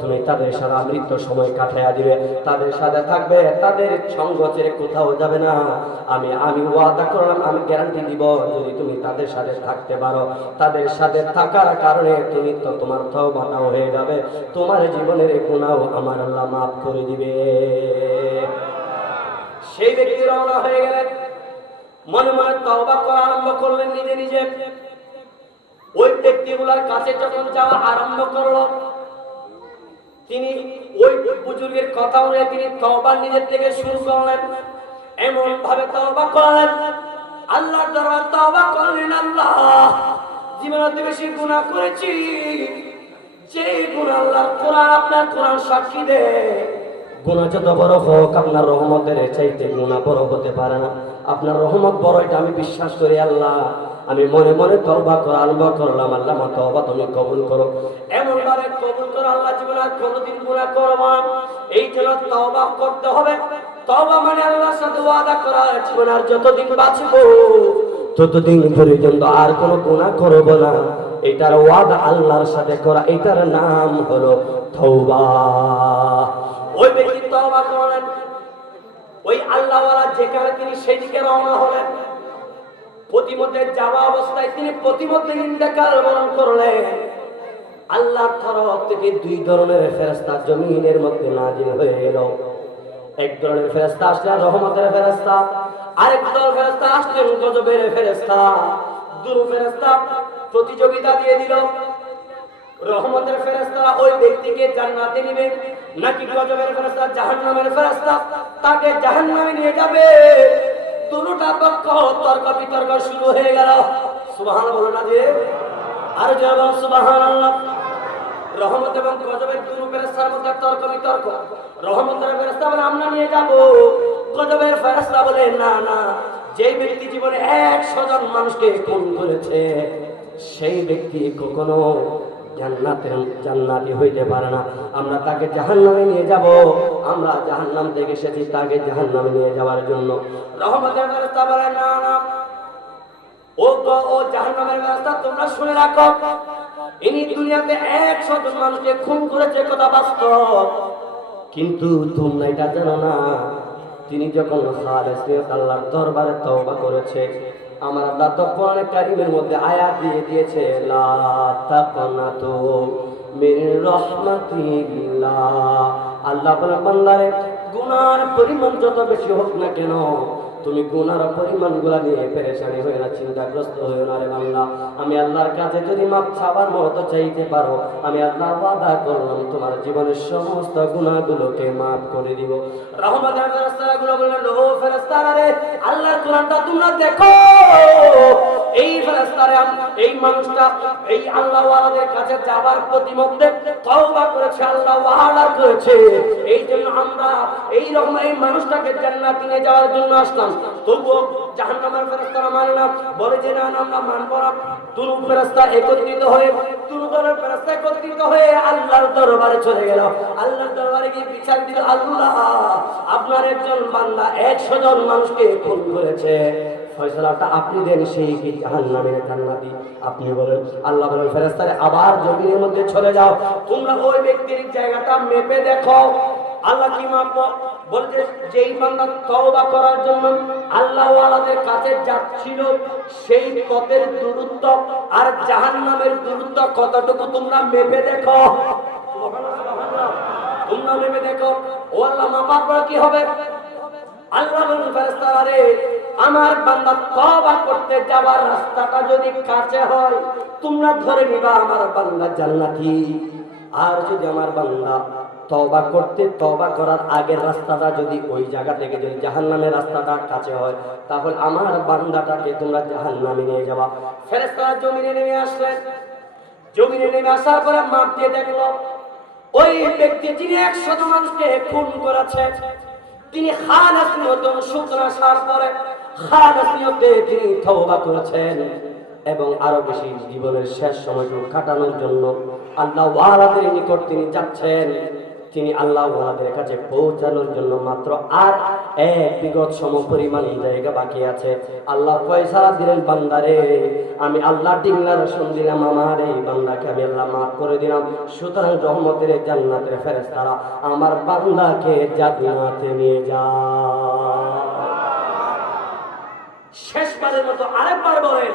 তুমি তাদের সাথে মৃত্যু সময় কাটায়া দিবে, তাদের সাথে থাকবে, তাদের সঙ্গ ছেড়ে কোথাও যাবে না। আমি ওয়াদা করলাম, আমি গ্যারান্টি দিব, যদি তুমি তাদের সাথে থাকতে পারো, তাদের সাথে থাকার কারণে তুমি তো তোমার তওবাটাও হয়ে যাবে, তোমার জীবনের গুনাহ আমার আল্লাহ মাফ করে দিবে। সেই ব্যক্তি রওনা হয়ে গেলেন, মনে মনে তওবা করা আরম্ভ করলেন নিজে নিজে। ওই ব্যক্তিগুলোর কাছে যখন যাওয়া আরম্ভ করলো, তিনি ওই বুজুর্গের কথা অনুযায়ী তিনি তওবা নিজের থেকে শুরু করলেন। এমন ভাবে তওবা করলেন, আল্লাহর দরবারে তওবা করলেন, আল্লাহ জীবনে অতি বেশি গুনাহ করেছি, যে গুনাহ আল্লাহর কোরআন, আপনার কোরআন সাক্ষী দেয়, গুনাহ যত বড় হোক আপনার রহমতের চাইতে গুনাহ বড় হতে পারে না। আপনার রহমত বড়, এটা আমি বিশ্বাস করি আল্লাহ। আমি মনে মনে তওবা করা আরম্ভ করলাম, আল্লাহ আমার তওবা তুমি কবুল করো। এমন ভাবে কবুল করো, আল্লাহ জীবনে আর কোনোদিন গুনাহ করব না, এই জন্য তওবা করতে হবে। তওবা মানে আল্লাহর সাথে ওয়াদা করা, জীবনে আর যতদিন বাঁচব ততদিন পর্যন্ত আর কোনো গুনাহ করব না, এটার ওয়াদা আল্লাহর সাথে করা, এটার নাম হলো তওবা। ওই ব্যক্তি তওবা করলেন, ওই আল্লাহওয়ালা যেখানে তিনি সেদিকে রওনা হলেন। প্রতিমধ্যে যাওয়া অবস্থায় তিনি প্রতিমধ্যে ইন্তেকাল বরণ করলেন। আল্লাহর তরফ থেকে দুই ধরনের ফেরেশতা জমিনের মধ্যে নাজিল হয়ে এলো। এক ধরনের ফেরেশতা আসলেন রহমতের ফেরেশতা, আরেক দল ফেরেশতা আসলেন গজবের ফেরেশতা। দুটো ফেরেশতা প্রতিযোগিতা দিয়ে দিল, রহমতের ফেরেশতারা ওই ব্যক্তিকে জান্নাতে নিবে, নাকি গজবের ফেরেশতা জাহান্নামের ফেরেশতা তাকে জাহান্নামে নিয়ে যাবে। দুটোটা পক্ষ তর্ক বিতর্ক শুরু হয়ে গেল। সুবহানাল্লাহ বলো না যে, আর যারা বলো সুবহানাল্লাহ। রহমত এবং গজবের দুটো ফেরেশতার মধ্যে তর্ক বিতর্ক। রহমতের ফেরেশতা বলে আমরা নিয়ে যাব, গজবের ফেরেশতা বলে না না, যেই ব্যক্তি জীবনে 100 জন মানুষকে খুন করেছে সেই ব্যক্তি কখনো জান্নাতি হইতে পারে না, আমরা তাকে জাহান্নামে নিয়ে যাব। আমরা জাহান্নাম থেকে এসেছি তাকে জাহান্নামে নিয়ে যাওয়ার জন্য। রহমতের ফেরেশতা বলে না না, ও জাহান্নামের ফেরেশতা তোমরা শুনে রাখো, ইনি দুনিয়াতে 100 জন মানুষকে খুন করেছে, কথা বাস্তব, কিন্তু তোমরা এটা জানো না, তিনি যখন খালেস আল্লাহর দরবারে তওবা করেছে, আমার আল্লাহ তো কোরআনে কারীমের মধ্যে আয়াত দিয়ে দিয়েছে, লা তাকনাতু মির রাহমাতিল্লাহ। আল্লাহ বলেন বান্দারে, গুনার পরিমাণ যত বেশি হোক না কেন, তুমি গুনার পরিমাণগুলো নিয়ে পেরেশানি হয়ে না, চিন্তাগ্রস্ত হয়ে না রে বান্দা। আমি আল্লাহর কাছে যদি মাপ চাওয়ার মতো চাইতে পারো, আমি আল্লাহ ওয়াদা করলাম তোমার জীবনের সমস্ত গুনাহগুলোকে মাফ করে দিব। রহমতের ফেরেশতাগুলো বললেন, ও ফেরেশতারা রে, আল্লাহর কোরআনটা তোমরা দেখো। এই ফেরেশতারা, এই মানুষটা এই আল্লাহ ওয়ালাদের কাছে যাবার প্রতিমধ্যে তওবা করেছে, আল্লাহ ওয়াদা করেছে, এই জন্য আমরা এই রকম এই মানুষটাকে জান্নাতে নিয়ে যাওয়ার জন্য আসলাম। তবুও জাহান্নামের ফেরেশতারা মানে না, বলে যে না আমরা মানব না। দুটো ফেরেশতা একত্রিত হয়ে, দুটো দলের ফেরেশতা একত্রিত হয়ে আল্লাহর দরবারে চলে গেল। আল্লাহর দরবারে গিয়ে বিচার দিল, আল্লাহ আপনার একজন বান্দা 100 জন মানুষকে খুন করেছে, ফয়সালাটা আপনি দেন, সেই কি জাহান্নামে না জান্নাতি? আপনি বলেন। আল্লাহ বলেন ফেরেশতারে আবার জমিনের মধ্যে চলে যাও, তোমরা ওই ব্যক্তির জায়গাটা মেপে দেখো। আল্লাহ কি মাপবো? বলতে যেই বান্দা তওবা করার জন্য আল্লাহ ওয়ালাদের কাছে যাচ্ছিল, সেই পথের দূরত্ব আর জাহান্নামের দূরত্ব কতটুকু তোমরা মেপে দেখো। তোমরা মেপে দেখো। ও আল্লাহ মাপার পর কি হবে? আল্লাহ বলেন ফেরেশতারা রে, আমার বান্দা তওবা করতে যাওয়ার রাস্তাটা যদি কাছে হয়, তোমরা ধরে নিবা আমার বান্দা জান্নাতি। আর যদি আমার বান্দা তওবা করতে, তওবা করার আগের রাস্তাটা যদি ওই জায়গা থেকে যদি জাহান্নামের রাস্তাটা কাছে হয়, তাহলে আমার বান্দাটাকে তোমরা জাহান্নামে নিয়ে যাবা। ফেরেশতারা জমিনে নেমে আসলেন। জমিনে নেমে আসার পরে মাপ দিয়ে দেখলো ওই ব্যক্তি যিনি 100 মানুষকে খুন করেছে, তিনি খানাস নিয়তন শুকনা সার পরে খানাস নিয়তে তিনি তওবা করেছেন এবং আরো বেশি জীবনের শেষ সময়টুকু কাটানোর জন্য আল্লাহ ওয়ালাদের নিকট তিনি যাচ্ছেন। তিনি আল্লাহ ওয়ালাদের কাছে পৌঁছানোর জন্য মাত্র আর এক বিগত সমপরিমাণ জায়গা বাকি আছে। আল্লাহ ফয়সালা দিলেন, বান্দারে আমি আল্লাহ ডিংলা রসুন দিলাম, আমার এই বান্দাকে আমি আল্লাহ মাফ করে দিলাম। সুতরাং রহমতের জান্নাতের ফেরেশতারা আমার বান্দাকে জান্নাতে নিয়ে যায়। শেষবারের মতো আরেকবার বলেন,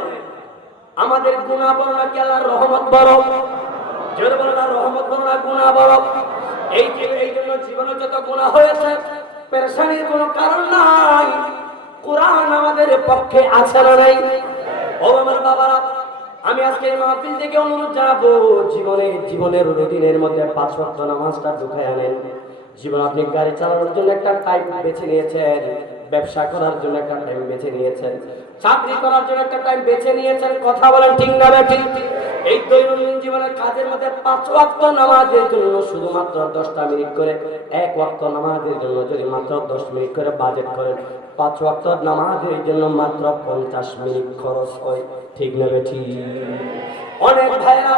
আমাদের গুনাহ বড় নাকি আল্লাহর রহমত বড়? জোরে বলেন, আল্লাহর রহমত বড় না গুনাহ বড়? এই জন্য জীবনে যত গুনাহ হয়েছে পেরেশানির কোনো কারণ নাই। কোরআন আমাদের পক্ষে আছে না নাই? ও আমার বাবারা, আমি আজকে এই মাহফিল থেকে অনুরোধ জানাবো, জীবনের রুটিনের মধ্যে 5 ওয়াক্ত নামাজটা ঢুকায় আনেন। জীবন আপনি গাড়ি চালানোর জন্য একটা টাইম বেছে নিয়েছেন, ব্যবসা করার জন্য একটা টাইম বেছে নিয়েছেন, চাকরি করার জন্য একটা টাইম বেছে নিয়েছেন। কথা বলেন ঠিক না ঠিক? এই দৈনন্দিন জীবনের কাজের মধ্যে 5 ওয়াক্ত নামাজের জন্য শুধুমাত্র 10টা মিনিট করে, 1 ওয়াক্ত নামাজের জন্য যদি মাত্র 10 মিনিট করে বাজেট করেন, 5 ওয়াক্ত নামাজের জন্য মাত্র 50 মিনিট খরচ হয়। ঠিক না ঠিক? অনেক ভাইরা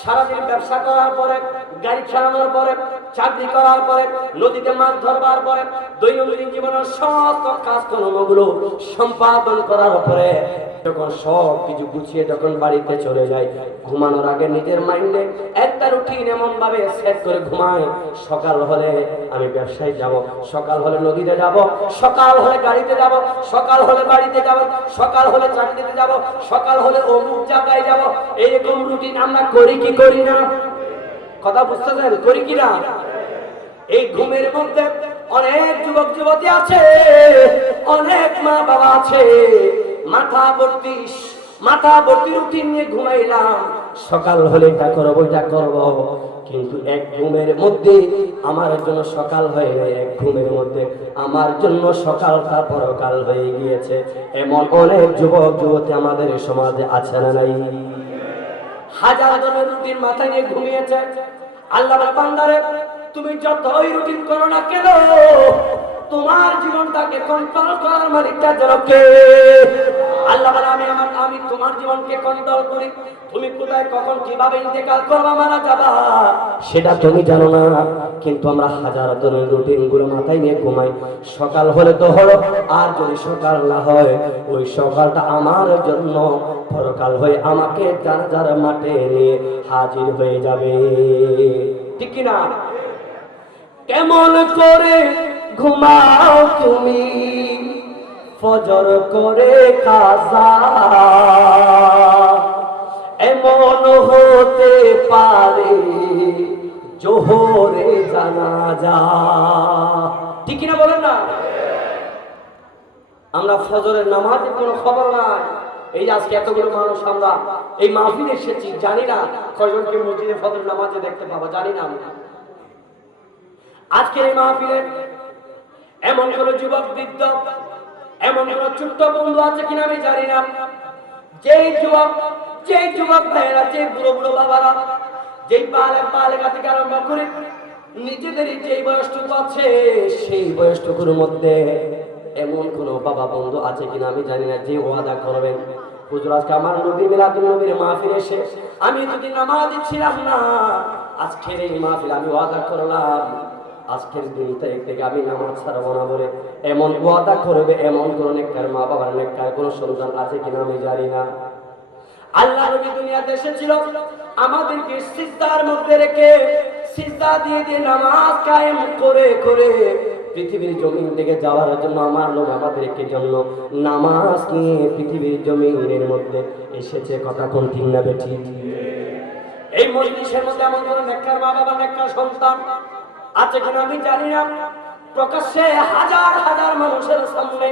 সারাদিন ব্যবসা করার পরে, গাড়ি চালানোর পরে, চাকরি করার পরে, নদীতে মাছ ধরবার পরে, দৈনন্দিন জীবনের সমস্ত কাজকর্মগুলো সম্পাদন করার পরে যখন সব কিছু গুছিয়ে যখন বাড়িতে চলে যায়, ঘুমানোর আগে নিজের মাইন্ডে একটা রুটিন এমন ভাবে সেট করে ঘুমায়, সকাল হলে আমি ব্যবসায় যাব, সকাল হলে নদীতে যাব, সকাল হলে গাড়িতে যাব, সকাল হলে বাড়িতে যাব, সকাল হলে চাকরিতে যাব, সকাল হলে অমুক জায়গায় যাব। এইরকম রুটিন আমরা করি কি করি না? কথা বুঝতেছেন? করি কি না? এই ঘুমের মধ্যে অনেক যুবক যুবতী আছে, অনেক মা বাবা আছে, মাথা ভর্তি রুটিন নিয়ে ঘুমাইলাম, সকাল হলে এটা করবো এটা করবো, কিন্তু এক ঘুমের মধ্যে আমার জন্য সকাল হয়ে গেছে, এক ঘুমের মধ্যে আমার জন্য সকালটা পরকাল হয়ে গিয়েছে। এমন অনেক যুবক যুবতী আমাদের সমাজে আছে না নাই? হাজার জনের রুটিন মাথায় নিয়ে ঘুমিয়েছে। আল্লাহ বলে, বান্দারে তুমি যতই রুটিন করো না কেন, তোমার জীবনটাকে কন্ট্রোল করার মালিকটা যেন কে? আল্লাহ বলে, আমি তোমার জীবনকে কন্ট্রোল করি। তুমি কোথায় কখন কিভাবে ইন্তেকাল করবা, মারা যাবা, সেটা তুমি জানো না। কিন্তু আমরা হাজার জনের রুটিন গুলো মাথায় নিয়ে ঘুমাই। সকাল হলে তো হলো, আর যদি সকাল না হয়, ওই সকালটা আমার জন্য পরকাল হয়ে আমাকে জানাজার মাঠে নিয়ে হাজির হয়ে যাবে। ঠিক কিনা? কেমন করে ঘুমাও তুমি ফজর করে কাজা, এমন হতে পারে জোহরে জানাজা। ঠিক কিনা বলেন না? আমরা ফজরের নামাজের কোনো খবর নাই। এই যে আজকে এতগুলো মানুষ আমরা এই মাহফিলে এসেছি, জানি না কয়জনকে মসজিদে ফজর নামাজে দেখতে পাবো, জানি না। আজকের এই মাহফিলে এমন কোন যুবক বৃদ্ধ, এমন কোন ছোট্ট বন্ধু আছে কিনা আমি জানি না, যেই যুবক ভাইয়েরা, যে বুড়ো বুড়ো বাবারা, যেই বালেগা থেকে আরম্ভ করে নিজেদেরই যেই বয়সটুকু আছে, সেই বয়সটুকুর মধ্যে এমন কোন বাবা বন্ধু আছে কিনা আমি জানি না, যে ওয়াদা করবেন, হুজুর আজকে আমার নবী মিলাদুন নবীর মাহফিল এসে আমি যদি নামাজ ছিলাম না, আজকের এই মাহফিল আমি ওয়াদা করলাম আজকের দিন থেকে আমি নামাজ ছাড়বো না বলে এমন ওয়াদা করবে। এমন কোন নেককার মা বাবার নেককার কোন সন্তান আছে কিনা আমি জানি না। আল্লাহ নবী দুনিয়াতে এসেছিল আমাদেরকে সিজদার মধ্যে রেখে, সিজদা দিয়ে দিয়ে নামাজ কায়েম করে করে পৃথিবীর জমিন থেকে যাওয়ার জন্য আমার নবী আমাদেরকে জন্য নামাজ নিয়ে পৃথিবীর জমিনের মধ্যে এসেছে। কথা কোন ঠিক না বেঠি? এই মজলিসের মধ্যে এমন কোন নেককার মা বাবা নেককার সন্তান আছে কিনা আমি জানি না। প্রকাশ্যে হাজার হাজার মানুষের সামনে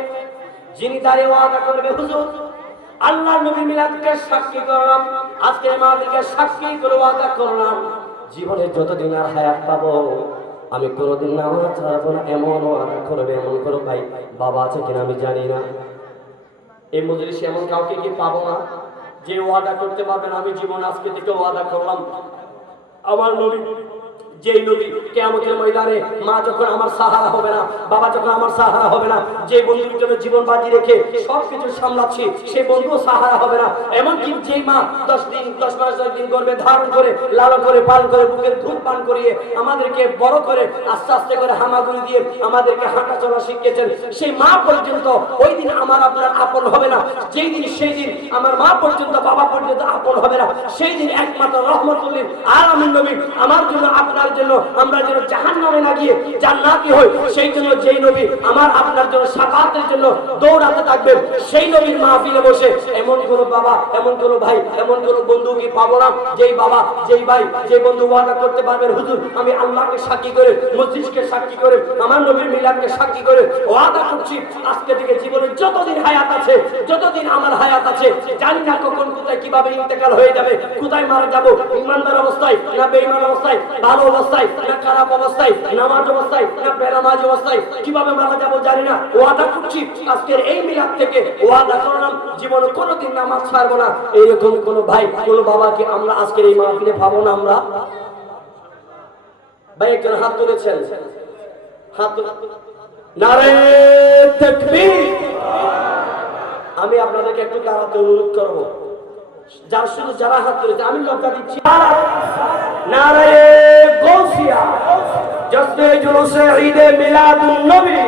যিনি দাঁড়িয়ে ওয়াদা করবে, হুজুর আল্লাহ নবী মিলাদকে সাক্ষী করলাম, আজকে মাহফিলকে সাক্ষী করে ওয়াদা করলাম, জীবনে যতদিন আর হায়াত পাবো আমি কোনোদিন নামাজ ছাড়বো না, এমন ওয়াদা করবে, এমন করো। ভাই বাবা আছে কিনা আমি জানি না, এই মজলিসে এমন কাউকে কি পাবো না যে ওয়াদা করতে পারবেন আমি জীবন আজকে থেকে ওয়াদা করলাম আমার নবী, যেই নবী কিয়ামতের ময়দানে মা যখন আমার সাহারা হবে না, বাবা যখন আমার সাহারা হবে না, যে বন্ধুর জন্য জীবন বাজি রেখে সবকিছু সামলাচ্ছি সেই বন্ধু সাহারা হবে না। এমনকি যেই মা 10 দিন 10 মাস 10 দিন করবে ধারণ করে লালন করে পালন করে বুকের দুধ পান করিয়ে আমাদেরকে বড় করে আস্তে আস্তে করে হামাগুড়ি দিয়ে আমাদেরকে হাঁটা চলা শিখিয়েছেন, সেই মা পর্যন্ত ওই দিন আমার আপনার আপন হবে না। যেই দিন সেই দিন আমার মা পর্যন্ত বাবা পর্যন্ত আপন হবে না, সেই দিন একমাত্র রহমতুল লিল আলামিন নবী আমার জন্য আপনার জন্য আমরা যেন জাহান্নামে না গিয়ে জান্নাতি হই, সেই জন্য যেই নবী আমার আপনার জন্য শাফাতের জন্য দৌড়াতে থাকবে, সেই নবীর মাহফিলে বসে এমন কোন বাবা, এমন কোন ভাই, এমন কোন বন্ধু কি পাবো না যেই বাবা, যেই ভাই, যে বন্ধু ওয়াদা করতে পারবেন হুজুর আমি আল্লাহকে সাক্ষী করে, মসজিদকে সাক্ষী করে, আমার নবীর মিলাদকে সাক্ষী করে ওয়াদা করছি আজকে থেকে জীবনের যতদিন হায়াত আছে, যতদিন আমার হায়াত আছে, জানি না কখন কোথায় কিভাবে ইন্তেকাল হয়ে যাবে, কোথায় মারা যাব, ইমানদার অবস্থায় না বেঈমান অবস্থায়, ভালো অবস্থায় না খারাপ অবস্থায়, নামাজ অবস্থায় না বেনামাজ অবস্থায়, কিভাবে মারা যাব জানি না। ওয়াদা করছি আজকের এই মিলাদ থেকে ওয়াদা করলাম জীবনে কোনোদিন নামাজ ছাড়বো না। এইরকম কোন ভাই কোন বাবাকে আমরা আজকের এই মাহফিলে পাবো না। আমরা ভাই একজন হাত তুলেছেন, হাত নারে তাকবীর। আমি আপনাদেরকে একটু দাঁড়াতে অনুরোধ করবো, যার শুধু যারা হাত তুলেছে আমি লজ্জা দিচ্ছি। নারে গৌসিয়া জশ্নে জুলুসে ঈদে মিলাদুন নবী।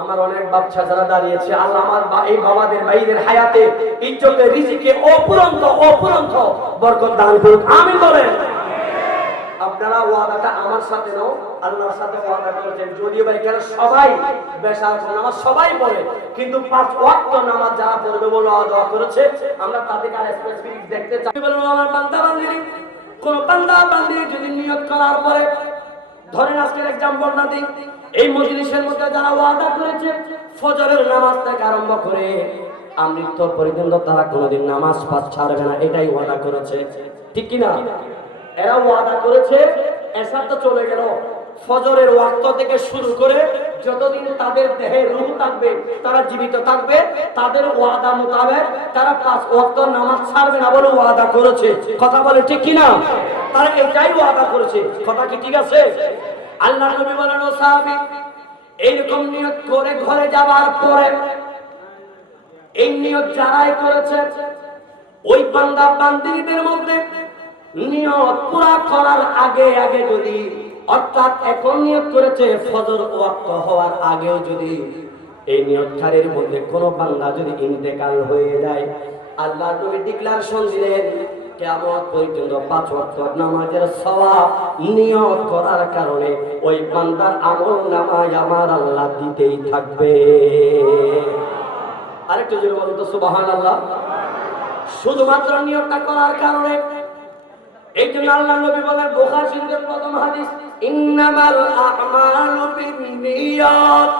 আমার অনেক বাচ্চা যারা দাঁড়িয়েছে, আল্লাহ আমার এই বাবাদের ভাইদের হায়াতে ইজ্জতে রিজিকে অপুরন্ত অপুরন্ত বরকত দান করুন, আমিন বলেন। আপনারা ওয়াদাটা আমার সাথে নাও, আল্লাহর সাথে ওয়াদা করেছেন। যদিও ভাই কেন সবাই বেশার নামাজ সবাই পড়ে, কিন্তু 5 ওয়াক্ত নামাজ যারা পড়বে বলে ওয়াদা করেছে, আমরা তাদেরকে আর স্পেসিফিক দেখতে চাই। বলুন আমার বান্দা বান্দিনী, কোন বান্দা বান্দিনী যদি নিয়ত করার পরে, ধরেন আজকের एग्जांपल না দিই, এই মজলিসের মধ্যে যারা ওয়াদা করেছে ফজরের নামাজ থেকে আরম্ভ করে আমৃত্যু পর্যন্ত তারা কোনোদিন নামাজ পাঠ ছাড়বে না, এটাই ওয়াদা করেছে, ঠিক কি না? এরা ওয়াদা করেছে, এসা তো চলে গেল, ফজরের ওয়াক্ত থেকে শুরু করে যতদিন তাদের দেহে রূহ থাকবে, তারা জীবিত থাকবে, তাদের ওয়াদা মোতাবেক তারা 5 ওয়াক্ত নামাজ ছাড়বে না বলে ওয়াদা করেছে। কথা বলে ঠিক কি না? তারা এটাই ওয়াদা করেছে, কথা কি ঠিক আছে? আল্লাহ নবী বলেন ও সাহাবী, এইরকম নিয়ত করে ঘরে যাওয়ার পরে এই নিয়ত যারাই করেছে ওই বান্দা বান্দিদের মধ্যে নিয়ত পুরা করার আগে আগে যদি, অর্থাৎ এখন নিয়ত করেছে ফজর ওয়াক্ত হওয়ার আগেও যদি এই নিয়তকারীর মধ্যে কোনো বান্দা যদি ইন্তেকাল হয়ে যায়, আল্লাহ নবী ডিক্লারেশন দিলেন কিয়ামত পর্যন্ত 5 ওয়াক্ত নামাজের সওয়াব নিয়ত করার কারণে ওই বান্দার আমলনামায় আমার আল্লাহ দিতেই থাকবে। আরেকটু জোরে বলুন তো সুবহানাল্লাহ। শুধুমাত্র নিয়তটা করার কারণে, এই জন্য আল্লাহ নবী বলেন বুখারী শরীফের প্রথম হাদিস, ইন্নামাল আ'মালু বিন্নিয়াত।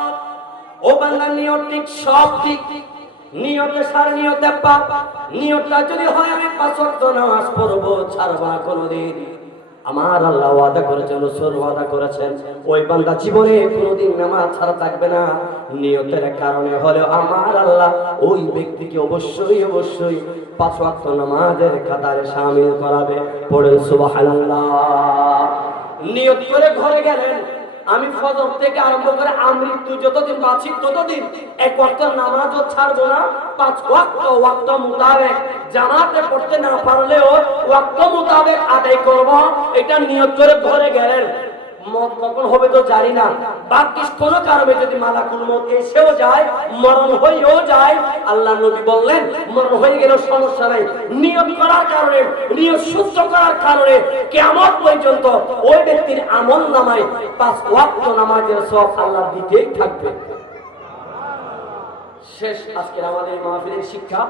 ও বান্দা নিয়ত ঠিক, সব ঠিক, নিয়তে সার নিয়তে পাপ। নিয়তটা যদি হয় আমি 5 ওয়াক্ত নামাজ পড়ব, ছাড়ব না কোনোদিন, আমার আল্লাহ ওয়াদা করেছেন, রাসূল ওয়াদা করেছেন, ওই বান্দা জীবনে কোনোদিন নামাজ ছাড়া থাকবে না। নিয়তের কারণে হলেও আমার আল্লাহ ওই ব্যক্তিকে অবশ্যই অবশ্যই 5 ওয়াক্ত নামাজের কাতারে শামিল করাবে। পড়েন সুবহানাল্লাহ। নিয়ত করে ঘরে গেলেন, আমি ফজর থেকে আরম্ভ করে আমৃত্যু যতদিন বাঁচি ততদিন 1 ওয়াক্ত নামাজও ছাড়বো না, 5 ওয়াক্ত মোতাবেক জামাতে পড়তে না পারলেও ওয়াক্ত মোতাবেক আদায় করব, এটা নিয়ত করে ঘরে গেলেন। মত কখন হবে তো জানি না, বাকি কোনো কারণে যদি মালাকুল মউত এসেও যায়, মরণ হয়েও যায়, আল্লাহ নবী বললেন মরণ হয়ে গেলেও সমস্যা নাই, নিয়ত করার কারণে, নিয়ত শুদ্ধ করার কারণে কিয়ামত পর্যন্ত ওই ব্যক্তির আমলনামায় 5 ওয়াক্ত নামাজের সওয়াব আল্লাহ দিতেই থাকবে। শেষ আজকের আমাদের মাহফিলের শিক্ষা,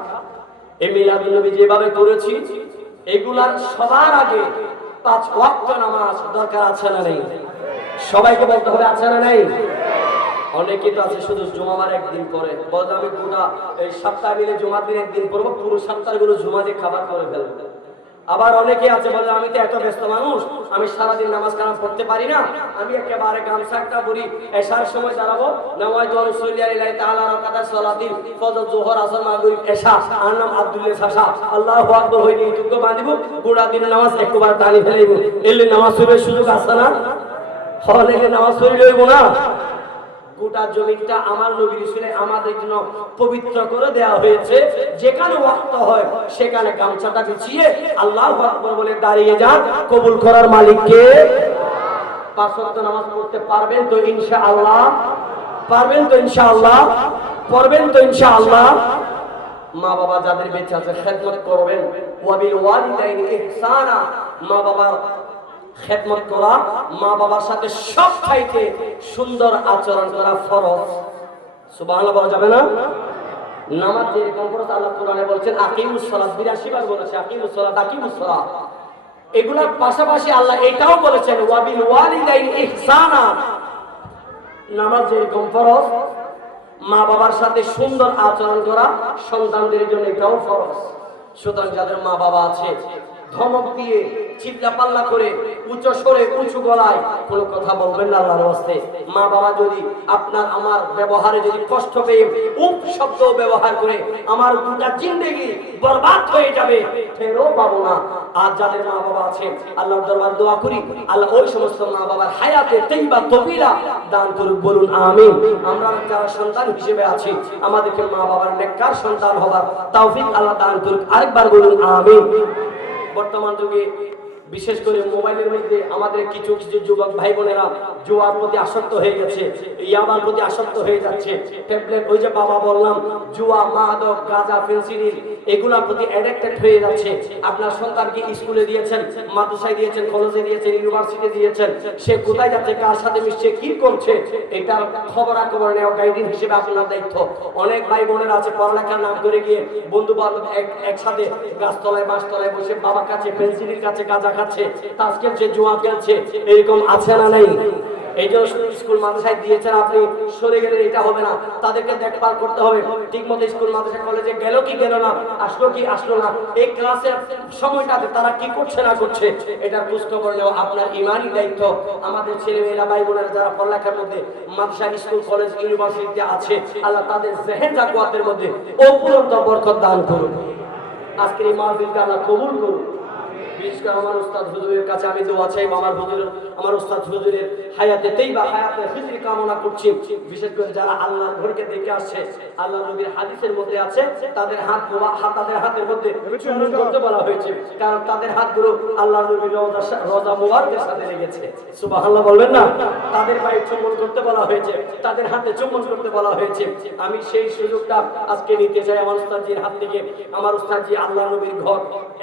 এই মিলাদুন নবী যেভাবে করেছি, এগুলার সবার আগে 5 ওয়াক্ত নামাজ দরকার আছে না নেই? সবাইকে বলতে হবে আছে না নেই? অনেকে তো আছে শুধু জুমাবার একদিন করে, বলতে আমি গোটা এই সপ্তাহ মিলে জুমার দিন একদিন পড়বো, পুরো সপ্তাহগুলো জুমা দিয়ে খাবার করে ফেলবো। আবার অনেকে আছে বলে আমি তো এত ব্যস্ত মানুষ, আমি সারাদিন নামাজ কালাম পড়তে পারি না, আমি একেবারে গামছা একটা পরি, এশার সময় দাঁড়াবো, নামাজু রাসূলিল্লাহি আলাইহি তাআলা রাকাতা সালাতিল ফজর জোহর আসর মাগরিব এশা, আর নাম আব্দুল্লাহ শাসা, আল্লাহু আকবার হইনি দুটো বাঁধিব, গোড়া দিনে নামাজ একবার টানি ফেলাইব, এলে নামাজ পড়ার সুযোগ আছে না? হলে নামাজ পড়ি লইব না? গোটা জমিটা আমার নবী রাসূল আমাদের জন্য পবিত্র করে দেওয়া হয়েছে, যেখানে ওয়াক্ত হয় সেখানে গামছাটা বিছিয়ে আল্লাহু আকবার বলে দাঁড়িয়ে যান, কবুল করার মালিক কে? পাঁচ ওয়াক্ত নামাজ পড়তে পারবেন তো ইনশাআল্লাহ? পারবেন তো ইনশাআল্লাহ? পড়বেন তো ইনশাআল্লাহ? মা বাবা যাদের বেঁচে আছে খেদমত করবেন, ওয়াবিল ওয়ালিদাইনি ইহসানা, মা বাবার খেদমত করা, মা বাবার সাথে সব চাইতে সুন্দর আচরণ করা ফরজ। সুবহানাল্লাহ বলা যাবে না? নামাজ যেরকম ফরজ, আল্লাহ কোরআনে বলছেন আকিমুস সালাত, 82 বার বলেছে আকিমুস সালাত আকিমুস সালাত। এগুলোর পাশাপাশি আল্লাহ এটাও বলেছেন ওয়াবিল ওয়ালিদাইনি ইহসানা, নামাজ যেরকম ফরজ, মা বাবার সাথে সুন্দর আচরণ করা সন্তানদের জন্য এটাও ফরজ। সুতরাং যাদের মা বাবা আছে, ধমক দিয়ে চিল্লা পাল্লা করে উচ্চ স্বরে উঁচু গলায় কোনো কথা বলবেন না আল্লাহর ওয়াস্তে। মা বাবা যদি আপনার আমার ব্যবহারে যদি কষ্ট পেয়ে উপ শব্দ ব্যবহার করে আমার গোটা জিন্দেগি বরবাদ হয়ে যাবে, ফেরও পাবো না। আর যাদের মা বাবা আছে আল্লাহর দরবার দোয়া করি আল্লাহ ওই সমস্ত মা বাবার হায়াতে তাইয়্যিবা তবিলা দান করুক, বলুন আমিন। আমরা যারা সন্তান হিসেবে আছি আমাদেরকে মা বাবার নেককার সন্তান হবার তৌফিক আল্লাহ দান করুক, আরেকবার বলুন আমিন। বর্তমান যুগে বিশেষ করে মোবাইলের মধ্যে আমাদের কিছু কিছু যুবক ভাই বোনেরা জুয়ার প্রতি আসক্ত হয়ে গেছে, ইয়াবার প্রতি আসক্ত হয়ে যাচ্ছে, ট্যাবলেট, ওই যে বাবা বললাম জুয়া, মাদক, গাঁজা, ফেন্সিডিল, এগুলোর প্রতি অ্যাডিক্টেড হয়ে যাচ্ছে। আপনার সন্তানকে স্কুলে দিয়েছেন, মাদ্রাসায় দিয়েছেন, কলেজে দিয়েছেন, ইউনিভার্সিটি দিয়েছেন, সে কোথায় যাচ্ছে, কার সাথে মিশছে, কি করছে, এটার খবরাখবর নেওয়া গাইডিং হিসেবে আপনার দায়িত্ব। অনেক ভাই বোনেরা আছে পড়ালেখার নাম করে গিয়ে বন্ধু বান্ধব একসাথে গাছতলায় বাঁশতলায় বসে বাবার কাছে ফেন্সিডিল কাছে গাঁজা খাচ্ছে, তাস খেলছে, জুয়া খেলছে, এরকম আছে না নাই? এই জন্য স্কুল মাদ্রাসায় দিয়েছেন, আপনি সরে গেলে এটা হবে না, তাদেরকে দেখভাল করতে হবে ঠিক মতো। স্কুল মাদ্রাসা কলেজে গেল কি গেল না, আসলো কি আসলো না, এই ক্লাসের সময়টাতে তারা কি করছে না করছে, এটা বুঝ খবর নেওয়া আপনার ইমানি দায়িত্ব। আমাদের ছেলেমেয়েরা ভাই বোনেরা যারা পড়ালেখার মধ্যে মাদ্রাসা, স্কুল, কলেজ, ইউনিভার্সিটিতে আছে, আল্লাহ তাদের জেহেন জাকুয়াতের মধ্যে অপূরন্ত বরকত দান করুন। আজকের এই মাহফিলকে আল্লাহ কবুল করুন। বিশেষ করে আমার উস্তাদ হুজুরের কাছে আমি দোয়া চাই, আমার উস্তাদ হুজুরের হায়াতে তাইয়্যিবা, হায়াতে খিজরি কামনা করছি। বিশেষ করে যারা আল্লাহর ঘরকে দেখে আসছে, আল্লাহ নবীর হাদিসের মধ্যে আছে তাদের তাদের হাতের মধ্যে চুম্বন করতে বলা হয়েছে, কারণ তাদের হাতগুলো আল্লাহ নবীর রওজা মুবারকের সাথে লেগেছে। সুবহানাল্লাহ বলবেন না? তাদের পায়ে চুম্বন করতে বলা হয়েছে, তাদের হাতে চুম্বন করতে বলা হয়েছে। আমি সেই সুযোগটা আজকে নিতে চাই আমার উস্তাদজির হাত থেকে। আমার উস্তাদজি আল্লাহ নবীর ঘর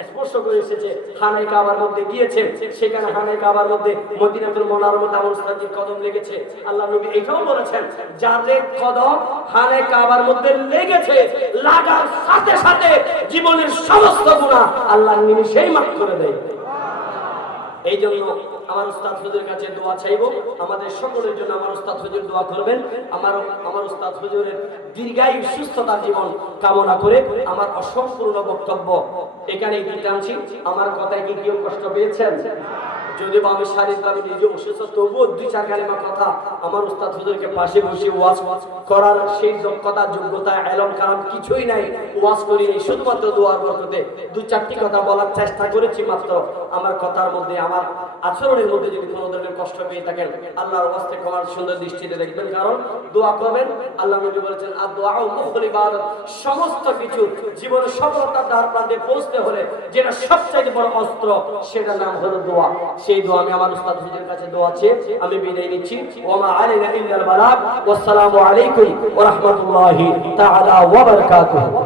স্পর্শ করে এসেছে, খানায়ে কাবার মধ্যে গিয়েছেন, সেখানে খানায়ে কাবার মধ্যে মদিনাতুল মুনাওয়ারার মধ্যে আমার উস্তাদজির কদম লেগেছে। আল্লাহ নবী এটাও বলেছেন যাদের কদম খানায়ে কাবার মধ্যে লেগেছে, লাগার সাথে সাথে জীবনের সমস্ত গুনাহ আল্লাহ নিমিষেই মাফ করে দেয়। এই জন্য আমার উস্তাদ হুজুরের কাছে দোয়া চাইবো, আমাদের সকলের জন্য আমার উস্তাদ হুজুর দোয়া করবেন। আমার উস্তাদ হুজুরের দীর্ঘায়ু সুস্থতার জীবন কামনা করে আমার অসম্পূর্ণ বক্তব্য এখানেই টানছি। আমার কথায় কি কেউ কষ্ট পেয়েছেন? যদিও আমি শারীরিকভাবে নিজে অসুস্থ, তবুও দুই চার কালেমা কথা আমার উস্তাদ হুজুরকে পাশে বসে ওয়াজ করার সেই দক্ষতা, যোগ্যতা, ইলম কালাম কিছুই নাই। ওয়াজ করি শুধুমাত্র দোয়ার বরকতে দুই চারটি কথা বলার চেষ্টা করেছি মাত্র। আমার কথার মধ্যে, আমার আচরণের মধ্যে যদি কোনো ধরনের কষ্ট পেয়ে থাকেন আল্লাহর ওয়াস্তে ক্ষমার সুন্দর দৃষ্টিতে দেখবেন, কারণ দোয়া করবেন। আল্লাহ নবী বলেছেন আর দোয়া মুখল ইবাদত, সমস্ত কিছু জীবনের সফলতার দ্বার প্রান্তে পৌঁছতে হলে যেটা সবচেয়ে বড় অস্ত্র সেটার নাম হলো দোয়া। সেই দোয়া আমি আমার উস্তাদ হুজুরের কাছে দোয়া চেয়ে আমি বিদায় নিচ্ছি। ওয়া মা আলাইনা ইল্লাল বালাগ। ওয়াসসালামু আলাইকুম ওয়া রাহমাতুল্লাহি তাআলা ওয়া বারাকাতুহু।